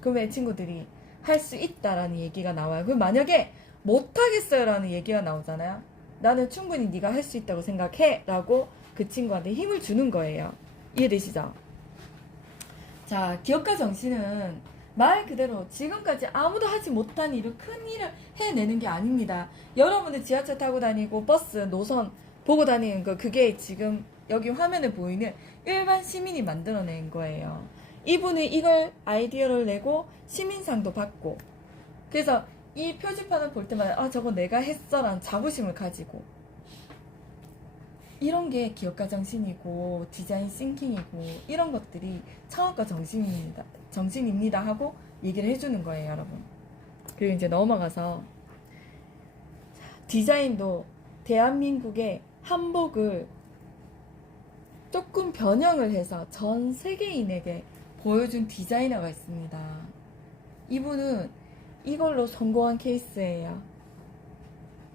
그러면 친구들이 할 수 있다라는 얘기가 나와요. 그럼 만약에 못하겠어요 라는 얘기가 나오잖아요. 나는 충분히 네가 할 수 있다고 생각해 라고 그 친구한테 힘을 주는 거예요. 이해되시죠? 자, 기업가 정신은 말 그대로 지금까지 아무도 하지 못한 일을 큰 일을 해내는 게 아닙니다. 여러분들 지하철 타고 다니고 버스 노선 보고 다니는 거 그게 지금 여기 화면에 보이는 일반 시민이 만들어낸 거예요. 이분은 이걸 아이디어를 내고 시민상도 받고 그래서 이 표지판을 볼 때마다 아 저거 내가 했어 라는 자부심을 가지고 이런 게 기업가 정신이고 디자인 싱킹이고 이런 것들이 창업가 정신입니다 하고 얘기를 해주는 거예요, 여러분. 그리고 이제 넘어가서 디자인도 대한민국의 한복을 조금 변형을 해서 전 세계인에게 보여준 디자이너가 있습니다. 이분은 이걸로 성공한 케이스예요.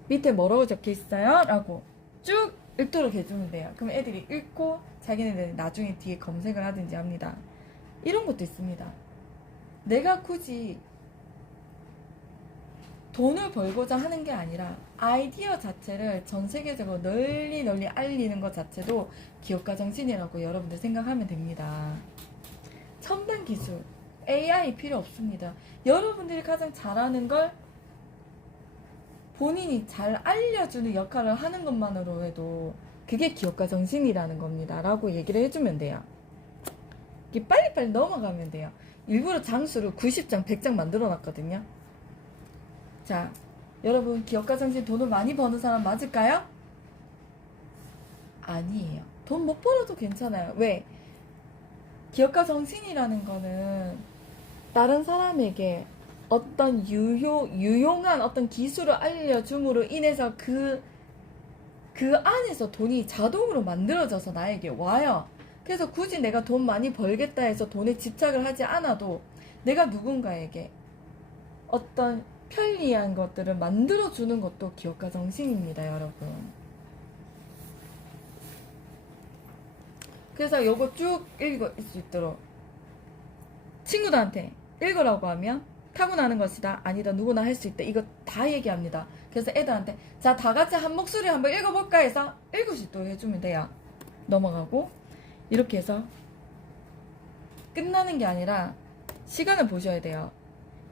밑에 뭐라고 적혀 있어요? 라고 쭉 읽도록 해주면 돼요. 그럼 애들이 읽고 자기네들 나중에 뒤에 검색을 하든지 합니다. 이런 것도 있습니다. 내가 굳이 돈을 벌고자 하는 게 아니라 아이디어 자체를 전 세계적으로 널리 알리는 것 자체도 기업가 정신이라고 여러분들 생각하면 됩니다. 첨단 기술, AI 필요 없습니다. 여러분들이 가장 잘하는 걸 본인이 잘 알려주는 역할을 하는 것만으로 해도 그게 기업가 정신이라는 겁니다. 라고 얘기를 해주면 돼요. 이게 빨리빨리 넘어가면 돼요. 일부러 장수를 90장, 100장 만들어 놨거든요. 자, 여러분 기업가 정신 돈을 많이 버는 사람 맞을까요? 아니에요. 돈 못 벌어도 괜찮아요. 왜? 기업가 정신이라는 거는 다른 사람에게 어떤 유용한 어떤 기술을 알려줌으로 인해서 그 안에서 돈이 자동으로 만들어져서 나에게 와요. 그래서 굳이 내가 돈 많이 벌겠다 해서 돈에 집착을 하지 않아도 내가 누군가에게 어떤 편리한 것들을 만들어주는 것도 기업가 정신입니다, 여러분. 그래서 요거 쭉 읽을 수 있도록 친구들한테 읽으라고 하면 타고나는 것이다, 아니다, 누구나 할 수 있다, 이거 다 얘기합니다. 그래서 애들한테 자, 다 같이 한 목소리 한번 읽어볼까 해서 읽을 수 있도록 해주면 돼요. 넘어가고 이렇게 해서 끝나는 게 아니라 시간을 보셔야 돼요.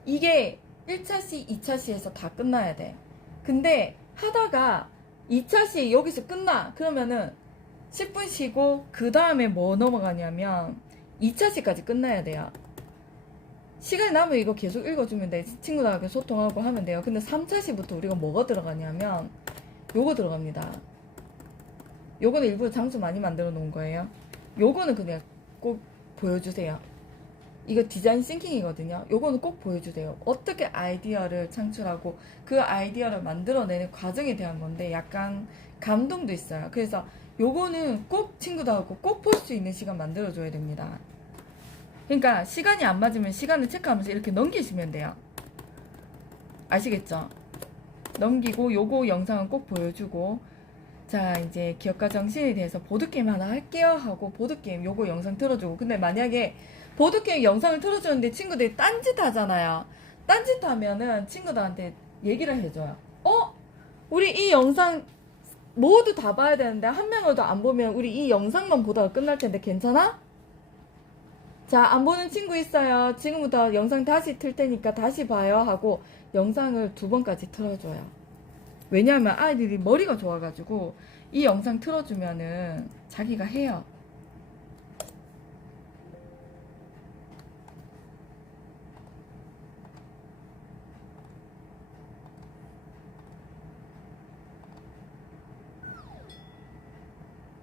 이게 1차 시, 2차 시에서 다 끝나야 돼. 근데 하다가 2차 시 여기서 끝나 그러면은 10분 쉬고 그 다음에 뭐 넘어가냐면 2차 시까지 끝나야 돼요. 시간이 남으면 이거 계속 읽어주면 돼. 친구들하고 소통하고 하면 돼요. 근데 3차 시부터 우리가 뭐가 들어가냐면 요거 들어갑니다. 요거는 일부러 장수 많이 만들어 놓은 거예요. 요거는 그냥 꼭 보여주세요. 이거 디자인 싱킹이거든요. 요거는 꼭 보여주세요. 어떻게 아이디어를 창출하고 그 아이디어를 만들어내는 과정에 대한 건데 약간 감동도 있어요. 그래서 요거는 꼭 친구들하고 꼭 볼 수 있는 시간 만들어줘야 됩니다. 그러니까 시간이 안 맞으면 시간을 체크하면서 이렇게 넘기시면 돼요. 아시겠죠? 넘기고 요거 영상은 꼭 보여주고, 자 이제 기억과 정신에 대해서 보드게임 하나 할게요 하고 보드게임 요거 영상 틀어주고. 근데 만약에 보드게임 영상을 틀어주는데 친구들이 딴짓 하잖아요. 딴짓 하면은 친구들한테 얘기를 해줘요. 우리 이 영상 모두 다 봐야 되는데 한 명이라도 안 보면 우리 이 영상만 보다가 끝날 텐데 괜찮아? 자, 안 보는 친구 있어요. 지금부터 영상 다시 틀 테니까 다시 봐요 하고 영상을 2번까지 틀어줘요. 왜냐하면 아이들이 머리가 좋아가지고 이 영상 틀어주면은 자기가 해요.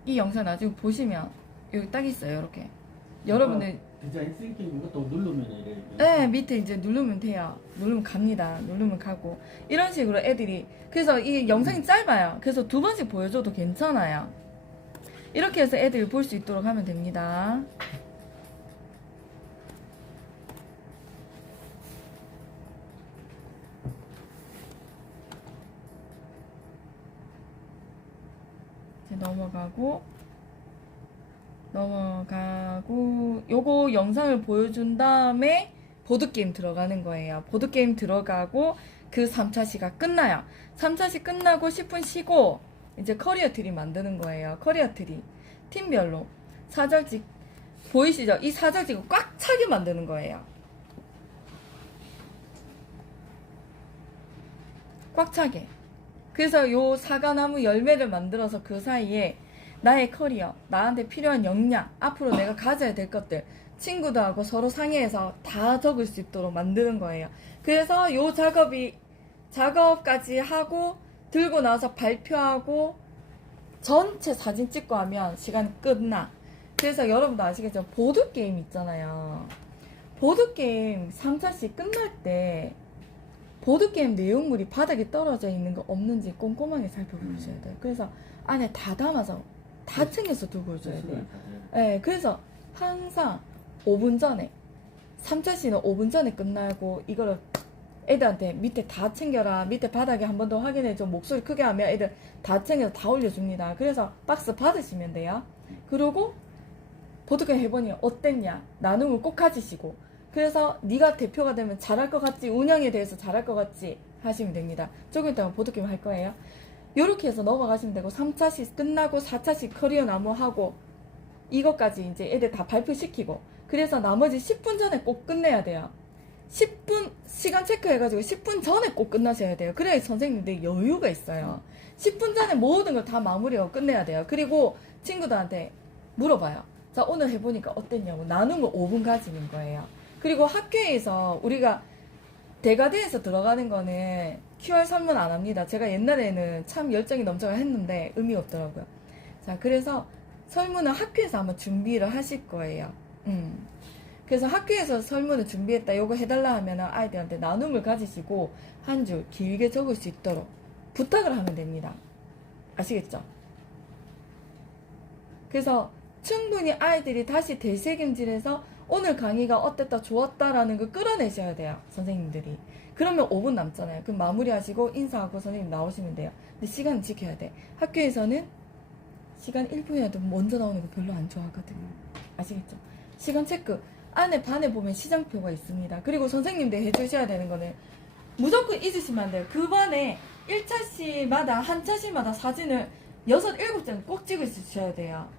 이 영상 나중에 보시면 여기 딱 있어요. 이렇게 여러분들 디자인 싱킹 이것도 누르면 이래. 네, 밑에 이제 누르면 돼요. 누르면 갑니다. 누르면 가고. 이런 식으로 애들이, 그래서 이 영상이 짧아요. 그래서 2번씩 보여줘도 괜찮아요. 이렇게 해서 애들이 볼 수 있도록 하면 됩니다. 이제 넘어가고 요거 영상을 보여준 다음에 보드게임 들어가는 거예요. 보드게임 들어가고 그 3차 시가 끝나요. 3차 시 끝나고 10분 쉬고 이제 커리어 트리 만드는 거예요. 커리어 트리 팀별로 사절직 보이시죠? 이 사절직을 꽉 차게 만드는 거예요. 꽉 차게. 그래서 요 사과나무 열매를 만들어서 그 사이에 나의 커리어, 나한테 필요한 역량, 앞으로 내가 가져야 될 것들, 친구들하고 서로 상의해서 다 적을 수 있도록 만드는 거예요. 그래서 요 작업까지 하고 들고 나서 발표하고 전체 사진 찍고 하면 시간이 끝나. 그래서 여러분도 아시겠죠? 보드게임 있잖아요. 보드게임 3차씩 끝날 때 보드게임 내용물이 바닥에 떨어져 있는 거 없는지 꼼꼼하게 살펴보셔야 돼요. 그래서 안에 다 담아서 다 챙겨서 두고 오셔야 돼요. 네, 그래서 항상 5분 전에 3차시는 5분 전에 끝나고 이거를 애들한테 밑에 다 챙겨라. 밑에 바닥에 한 번 더 확인해줘. 목소리 크게 하면 애들 다 챙겨서 다 올려줍니다. 그래서 박스 받으시면 돼요. 그리고 보드게임 해보니 어땠냐? 나눔을 꼭 가지시고, 그래서 네가 대표가 되면 잘할 것 같지? 운영에 대해서 잘할 것 같지? 하시면 됩니다. 조금 있다가 보드게임 할 거예요. 요렇게 해서 넘어가시면 되고 3차시 끝나고 4차시 커리어 나무 하고 이것까지 이제 애들 다 발표시키고, 그래서 나머지 10분 전에 꼭 끝내야 돼요. 10분 시간 체크해가지고 10분 전에 꼭 끝나셔야 돼요. 그래야 선생님들 여유가 있어요. 10분 전에 모든 걸 다 마무리하고 끝내야 돼요. 그리고 친구들한테 물어봐요. 자, 오늘 해보니까 어땠냐고. 나누면 5분 가지는 거예요. 그리고 학교에서 우리가 대가대에서 들어가는 거는 QR 설문 안 합니다. 제가 옛날에는 참 열정이 넘쳐가 했는데 의미 없더라고요. 자, 그래서 설문은 학교에서 아마 준비를 하실 거예요. 그래서 학교에서 설문을 준비했다, 요거 해달라 하면 아이들한테 나눔을 가지시고 한 줄 길게 적을 수 있도록 부탁을 하면 됩니다. 아시겠죠? 그래서 충분히 아이들이 다시 되새김질해서 오늘 강의가 어땠다, 좋았다라는 걸 끌어내셔야 돼요, 선생님들이. 그러면 5분 남잖아요. 그럼 마무리하시고 인사하고 선생님 나오시면 돼요. 근데 시간은 지켜야 돼. 학교에서는 시간 1분이라도 먼저 나오는 거 별로 안 좋아하거든요. 아시겠죠? 시간 체크. 안에 반에 보면 시장표가 있습니다. 그리고 선생님들 해주셔야 되는 거는 무조건 잊으시면 안 돼요. 그 반에 1차시마다 한 차시마다 사진을 6, 7장 꼭 찍어주셔야 돼요.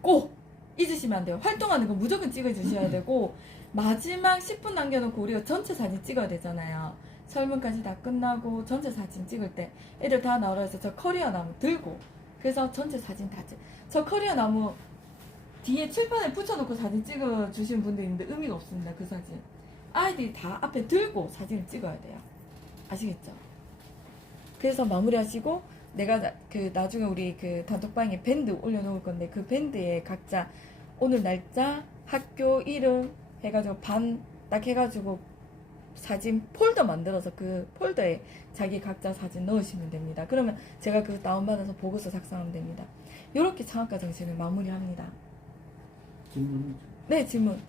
꼭 잊으시면 안 돼요. 활동하는 거 무조건 찍어주셔야 되고, 마지막 10분 남겨놓고 우리가 전체 사진 찍어야 되잖아요. 설문까지 다 끝나고 전체 사진 찍을 때 애들 다 나오라 해서 저 커리어 나무 들고, 그래서 전체 사진 다 저 커리어 나무 뒤에 칠판에 붙여놓고 사진 찍어주신 분들 있는데 의미가 없습니다. 그 사진 아이들이 다 앞에 들고 사진을 찍어야 돼요. 아시겠죠? 그래서 마무리하시고, 내가 나중에 우리 그 단톡방에 밴드 올려놓을 건데 그 밴드에 각자 오늘 날짜, 학교 이름 해가지고 반 딱 해가지고 사진 폴더 만들어서 그 폴더에 자기 각자 사진 넣으시면 됩니다. 그러면 제가 그 다운받아서 보고서 작성하면 됩니다. 이렇게 창학과 정신을 마무리합니다. 질문. 네, 질문.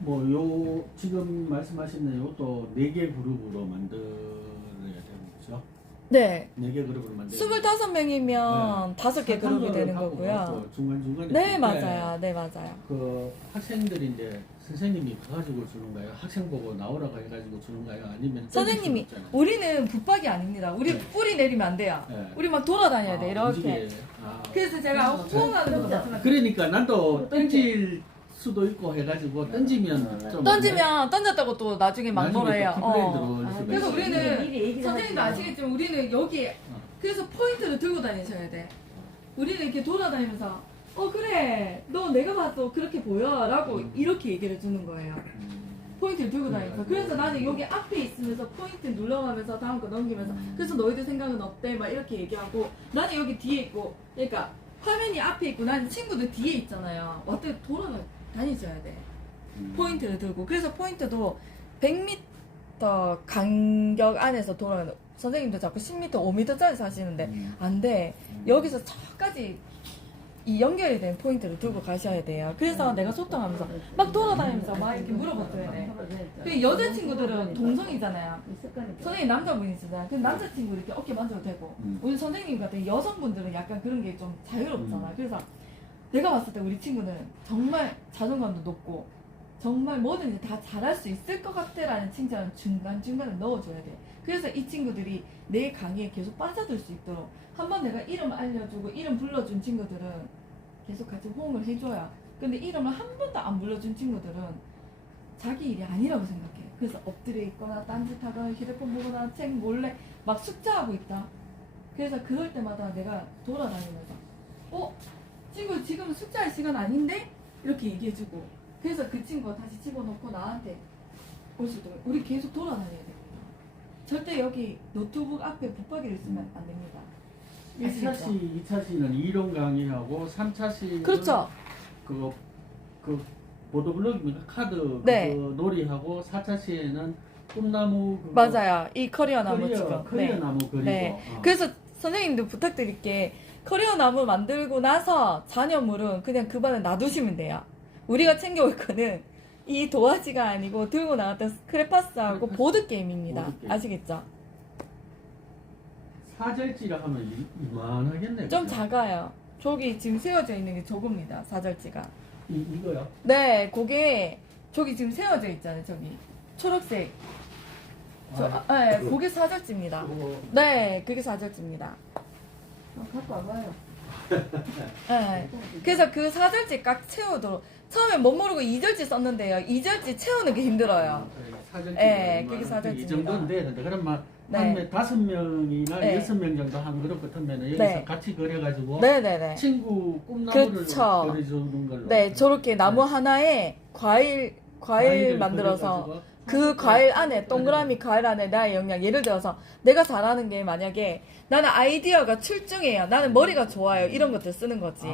뭐 요 지금 말씀하신 요것도 4개 그룹으로 만들어야 되는 거죠? 네. 4개 그룹으로 만들. 25명이면 5개 그룹이 되는 거고요. 중간 중간에. 네, 맞아요. 네, 맞아요. 그 학생들이 이제 선생님이 가가지고 주는 거예요? 학생 보고 나오라고 해가지고 주는 거예요? 아니면 선생님이 던질 수 없잖아요. 우리는 붙박이 아닙니다. 우리 네. 뿌리 내리면 안 돼요. 네. 우리 막 돌아다녀야 돼. 이렇게. 움직여야 돼. 아. 그래서 제가 호응하는 것도 마찬가지. 그러니까 난또 던질 수도 있고 해가지고 던지면 좀 던졌다고 또 나중에 막 나중에 놀아요. 또 킥플레이드로 올 수가 그래서 있어요. 우리는 선생님도 아시겠지만 우리는 여기에 그래서 포인트를 들고 다니셔야 돼. 우리는 이렇게 돌아다니면서 그래 너 내가 봐도 그렇게 보여 라고 이렇게 얘기를 해주는 거예요. 포인트를 들고 다니면서. 그래서 나는 여기 앞에 있으면서 포인트 눌러가면서 다음 거 넘기면서 그래서 너희들 생각은 어때? 막 이렇게 얘기하고 나는 여기 뒤에 있고 그러니까 화면이 앞에 있고 나는 친구들 뒤에 있잖아요. 어떻게 돌아다니셔야 돼. 포인트를 들고. 그래서 포인트도 100m 간격 안에서 돌아가는 선생님도 자꾸 10m, 5m짜리 사시는데 안 돼. 여기서 저까지 이 연결이 된 포인트를 들고 가셔야 돼요. 그래서 내가 소통하면서 막 돌아다니면서 막 이렇게 물어봤어야 돼. 그 여자친구들은 동성이잖아요. 선생님 남자분이시잖아요. 근데 남자친구 이렇게 어깨 만져도 되고 우리 선생님 같은 여성분들은 약간 그런 게 좀 자유롭잖아요. 그래서 내가 봤을 때 우리 친구는 정말 자존감도 높고 정말 뭐든지 다 잘할 수 있을 것 같아라는 칭찬을 중간중간에 넣어줘야 돼. 그래서 이 친구들이 내 강의에 계속 빠져들 수 있도록 한번 내가 이름 알려주고 이름 불러준 친구들은 계속 같이 호응을 해줘야. 근데 이름을 한 번도 안 불러준 친구들은 자기 일이 아니라고 생각해. 그래서 엎드려 있거나 딴짓하거나 휴대폰 보거나 책 몰래 막 숙제하고 있다. 그래서 그럴 때마다 내가 돌아다니면서 친구 지금 숙제할 시간 아닌데? 이렇게 얘기해주고 그래서 그 친구가 다시 집어넣고 나한테 올 수 있도록 우리 계속 돌아다녀야 됩니다. 절대 여기 노트북 앞에 붙박이를 쓰면 안 됩니다. 1차시, 2차시는 이론 강의하고 3차시는 그렇죠. 그 보도블록입니까? 카드 네. 그 놀이하고 4차시에는 꿈나무 그거 맞아요. 이 커리어 나무 지금. 커리어 나무 그리고 네. 그래서 선생님도 부탁드릴게. 커리어 나무 만들고 나서 잔여물은 그냥 그 반에 놔두시면 돼요. 우리가 챙겨올 거는 이 도화지가 아니고 들고 나왔던 스크래파스하고 보드게임입니다. 보드게임. 아시겠죠? 사절지라 하면 이만하겠네. 좀 그죠? 작아요. 저기 지금 세워져 있는 게 저겁니다. 사절지가. 이거요? 네, 그게 저기 지금 세워져 있잖아요. 저기 초록색. 네, 그게 사절지입니다. 네, 그게 사절지입니다. 갖고 와봐요. 네. 그래서 그 사절지 깍 채우도록 처음에 못 모르고 2절지 썼는데요. 2절지 채우는 게 힘들어요. 사절지. 네, 그게 사절지입니다. 이 정도는 돼야 된다. 그럼 막 네. 한 5명이나 네. 6명 정도 한 그룹 같으면 여기서 네. 같이 그려가지고 네네네. 친구 꿈나무를 그렇죠. 그려주는 걸로. 네, 저렇게 나무 하나에 과일 과일을 만들어서 그려가지고 그 과일 안에 동그라미 과일 안에 나의 역량 예를 들어서 내가 잘하는 게 만약에 나는 아이디어가 출중해요. 나는 머리가 좋아요. 이런 것들 쓰는 거지.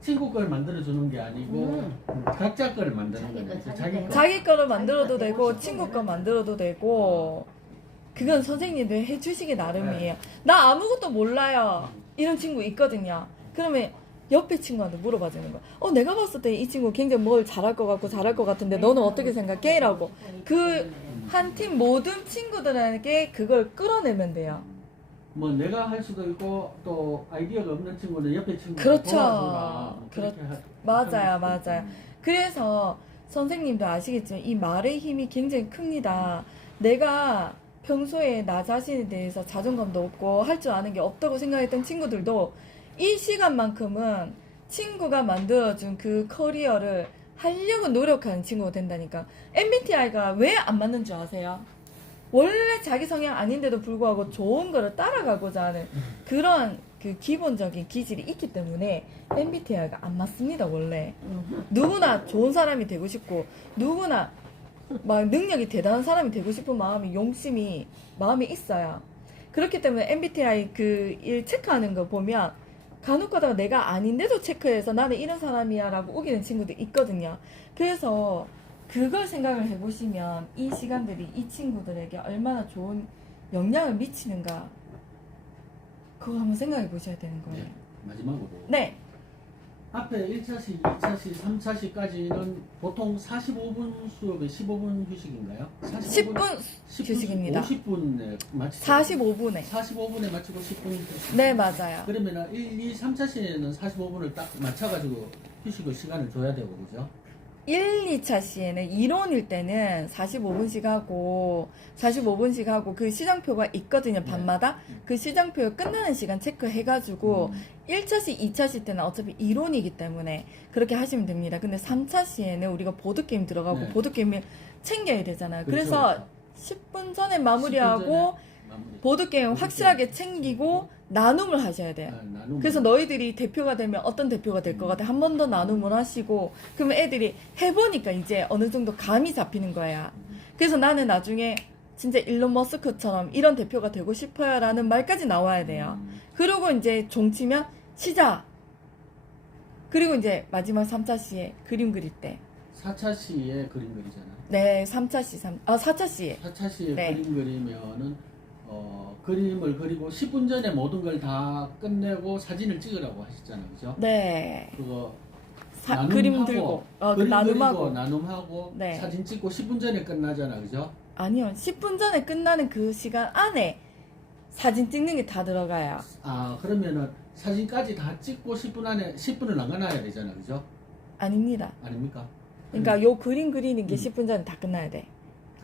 친구 걸 만들어주는 게 아니고 각자 거를 만드는 거죠. 자기 거. 자기 거를 만들어도 되고 친구 거 만들어도 되고 그건 선생님들 해주시기 나름이에요. 나 아무것도 몰라요. 이런 친구 있거든요. 그러면 옆에 친구한테 물어봐 주는 거야. 내가 봤을 때 이 친구 굉장히 뭘 잘할 것 같고 잘할 것 같은데 너는 어떻게 생각해? 라고 그 한 팀 모든 친구들에게 그걸 끌어내면 돼요. 뭐 내가 할 수도 있고 또 아이디어가 없는 친구는 옆에 친구가 그렇죠. 도와줘라. 뭐 그렇게 맞아요, 맞아요. 그래서 선생님도 아시겠지만 이 말의 힘이 굉장히 큽니다. 내가 평소에 나 자신에 대해서 자존감도 없고 할 줄 아는 게 없다고 생각했던 친구들도 이 시간만큼은 친구가 만들어준 그 커리어를 하려고 노력하는 친구가 된다니까. MBTI가 왜 안 맞는 줄 아세요? 원래 자기 성향 아닌데도 불구하고 좋은 거를 따라가고자 하는 그런 그 기본적인 기질이 있기 때문에 MBTI가 안 맞습니다, 원래. 누구나 좋은 사람이 되고 싶고, 누구나 막 능력이 대단한 사람이 되고 싶은 마음이 있어요. 그렇기 때문에 MBTI 그 일 체크하는 거 보면 간혹 가다가 내가 아닌데도 체크해서 나는 이런 사람이야 라고 우기는 친구들 있거든요. 그래서 그걸 생각을 해보시면 이 시간들이 이 친구들에게 얼마나 좋은 영향을 미치는가 그거 한번 생각해 보셔야 되는 거예요. 네. 마지막으로 네. 앞에 1차시, 2차시, 3차시까지는 보통 45분 수업에 15분 휴식인가요? 10분 휴식입니다. 50분에 마치고 45분에. 45분에 마치고 10분 휴식. 네, 맞아요. 그러면 1, 2, 3차시에는 45분을 딱 맞춰가지고 휴식을 시간을 줘야 되고 그죠? 1, 2차 시에는 이론일 때는 45분씩 하고 그 시장표가 있거든요. 밤마다. 그 시장표 끝나는 시간 체크해가지고 1차 시, 2차 시 때는 어차피 이론이기 때문에 그렇게 하시면 됩니다. 근데 3차 시에는 우리가 보드게임 들어가고 네. 보드게임을 챙겨야 되잖아요. 그렇죠, 그래서 10분 전에 마무리하고 10분 전에 마무리. 보드게임 보드게임. 확실하게 챙기고 나눔을 하셔야 돼요. 나누면 그래서 너희들이 대표가 되면 어떤 대표가 될 것 같아? 한 번 더 나눔을 하시고 그러면 애들이 해보니까 이제 어느 정도 감이 잡히는 거야. 그래서 나는 나중에 진짜 일론 머스크처럼 이런 대표가 되고 싶어요 라는 말까지 나와야 돼요. 그리고 이제 종치면 시작! 그리고 이제 마지막 3차 시에 그림 그릴 때 4차시에 그림 그리잖아. 네, 3차 시, 4차 시에 4차시에 네. 그림 그리면은 그림을 그리고 10분 전에 모든 걸 다 끝내고 사진을 찍으라고 하셨잖아요, 그죠? 네. 그거 그림 들고 그림 나눔하고 그리고 나눔하고 네. 사진 찍고 10분 전에 끝나잖아, 그죠? 아니요 10분 전에 끝나는 그 시간 안에 사진 찍는 게 다 들어가요. 아 그러면은 사진까지 다 찍고 10분 안에 10분을 남겨놔야 되잖아, 그죠? 아닙니다. 아닙니까? 그러니까 요 그림 그리는 게 10분 전에 다 끝나야 돼.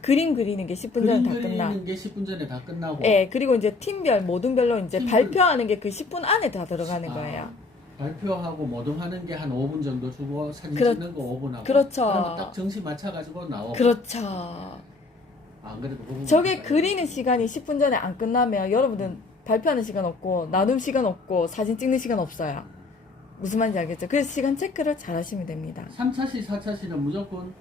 그림 그리는 게 10분 전에 그림 다 끝나. 그리는 게 10분 전에 다 끝나고. 예, 그리고 이제 팀별 모든 별로 이제 팀별. 발표하는 게 그 10분 안에 다 들어가는 아, 거예요. 발표하고 모든 하는 게 한 5분 정도 주고 사진 그렇- 찍는 거 5분 하고. 그렇죠. 그러면 딱 정시 맞춰가지고 나오고. 그렇죠. 안 그래도 그 부분 저게 볼까요? 그리는 시간이 10분 전에 안 끝나면 여러분들 발표하는 시간 없고 나눔 시간 없고 사진 찍는 시간 없어요. 무슨 말인지 알겠죠? 그래서 시간 체크를 잘 하시면 됩니다. 3차시, 4차시는 무조건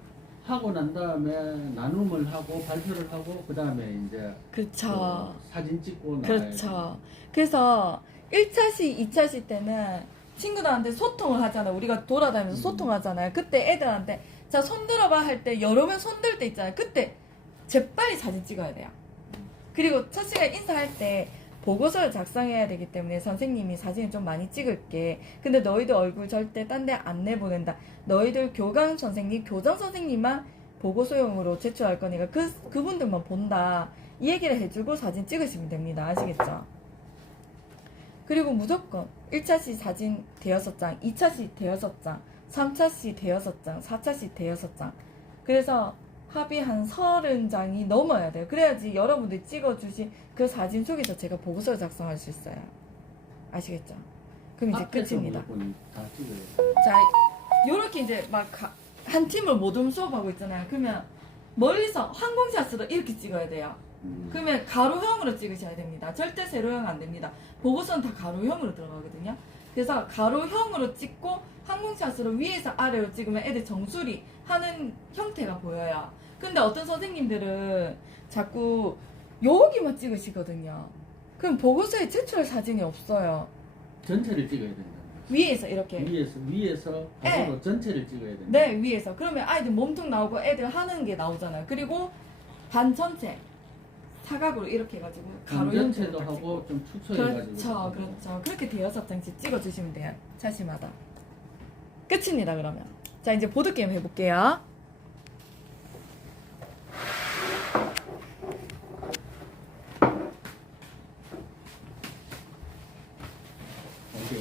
하고 난 다음에 나눔을 하고 발표를 하고 그 다음에 이제 그렇죠. 그 사진 찍고 나와야 그렇죠. 그래서 1차 시, 2차 시 때는 친구들한테 소통을 하잖아요. 우리가 돌아다니면서 소통하잖아요. 그때 애들한테 자, 손 들어봐 할 때 여러 명 손 들 때 있잖아요. 그때 재빨리 사진 찍어야 돼요. 그리고 첫 시간 인사할 때 보고서를 작성해야 되기 때문에 선생님이 사진을 좀 많이 찍을게. 근데 너희들 얼굴 절대 딴 데 안 내보낸다. 너희들 교감 선생님, 교장 선생님만 보고서용으로 제출할 거니까 그분들만 본다. 이 얘기를 해주고 사진 찍으시면 됩니다. 아시겠죠? 그리고 무조건 1차 시 사진 대여섯 장, 2차 시 대여섯 장, 3차 시 대여섯 장, 4차 시 대여섯 장. 그래서 합이 한 30장이 넘어야 돼요. 그래야지 여러분들이 찍어주신 그 사진 속에서 제가 보고서를 작성할 수 있어요. 아시겠죠? 그럼 이제 앞에서 끝입니다. 무조건 다 찍어요. 자, 요렇게 이제 막 한 팀을 모둠 수업하고 있잖아요. 그러면 멀리서 항공샷으로 이렇게 찍어야 돼요. 그러면 가로형으로 찍으셔야 됩니다. 절대 세로형 안 됩니다. 보고서는 다 가로형으로 들어가거든요. 그래서 가로형으로 찍고 항공샷으로 위에서 아래로 찍으면 애들 정수리 하는 형태가 보여요. 근데 어떤 선생님들은 자꾸 여기만 찍으시거든요. 그럼 보고서에 제출할 사진이 없어요. 전체를 찍어야 된다. 위에서 이렇게. 위에서 네. 바로 전체를 찍어야 된다. 네, 위에서. 그러면 아이들 몸통 나오고 애들 하는 게 나오잖아요. 그리고 반 전체 사각으로 이렇게 해가지고 가로 전체도 형태로 딱 하고 좀 축소해가지고. 그렇죠, 그렇죠. 그렇게 대여섯 장씩 찍어주시면 돼요. 차시마다. 끝입니다. 그러면 자 이제 보드 게임 해볼게요.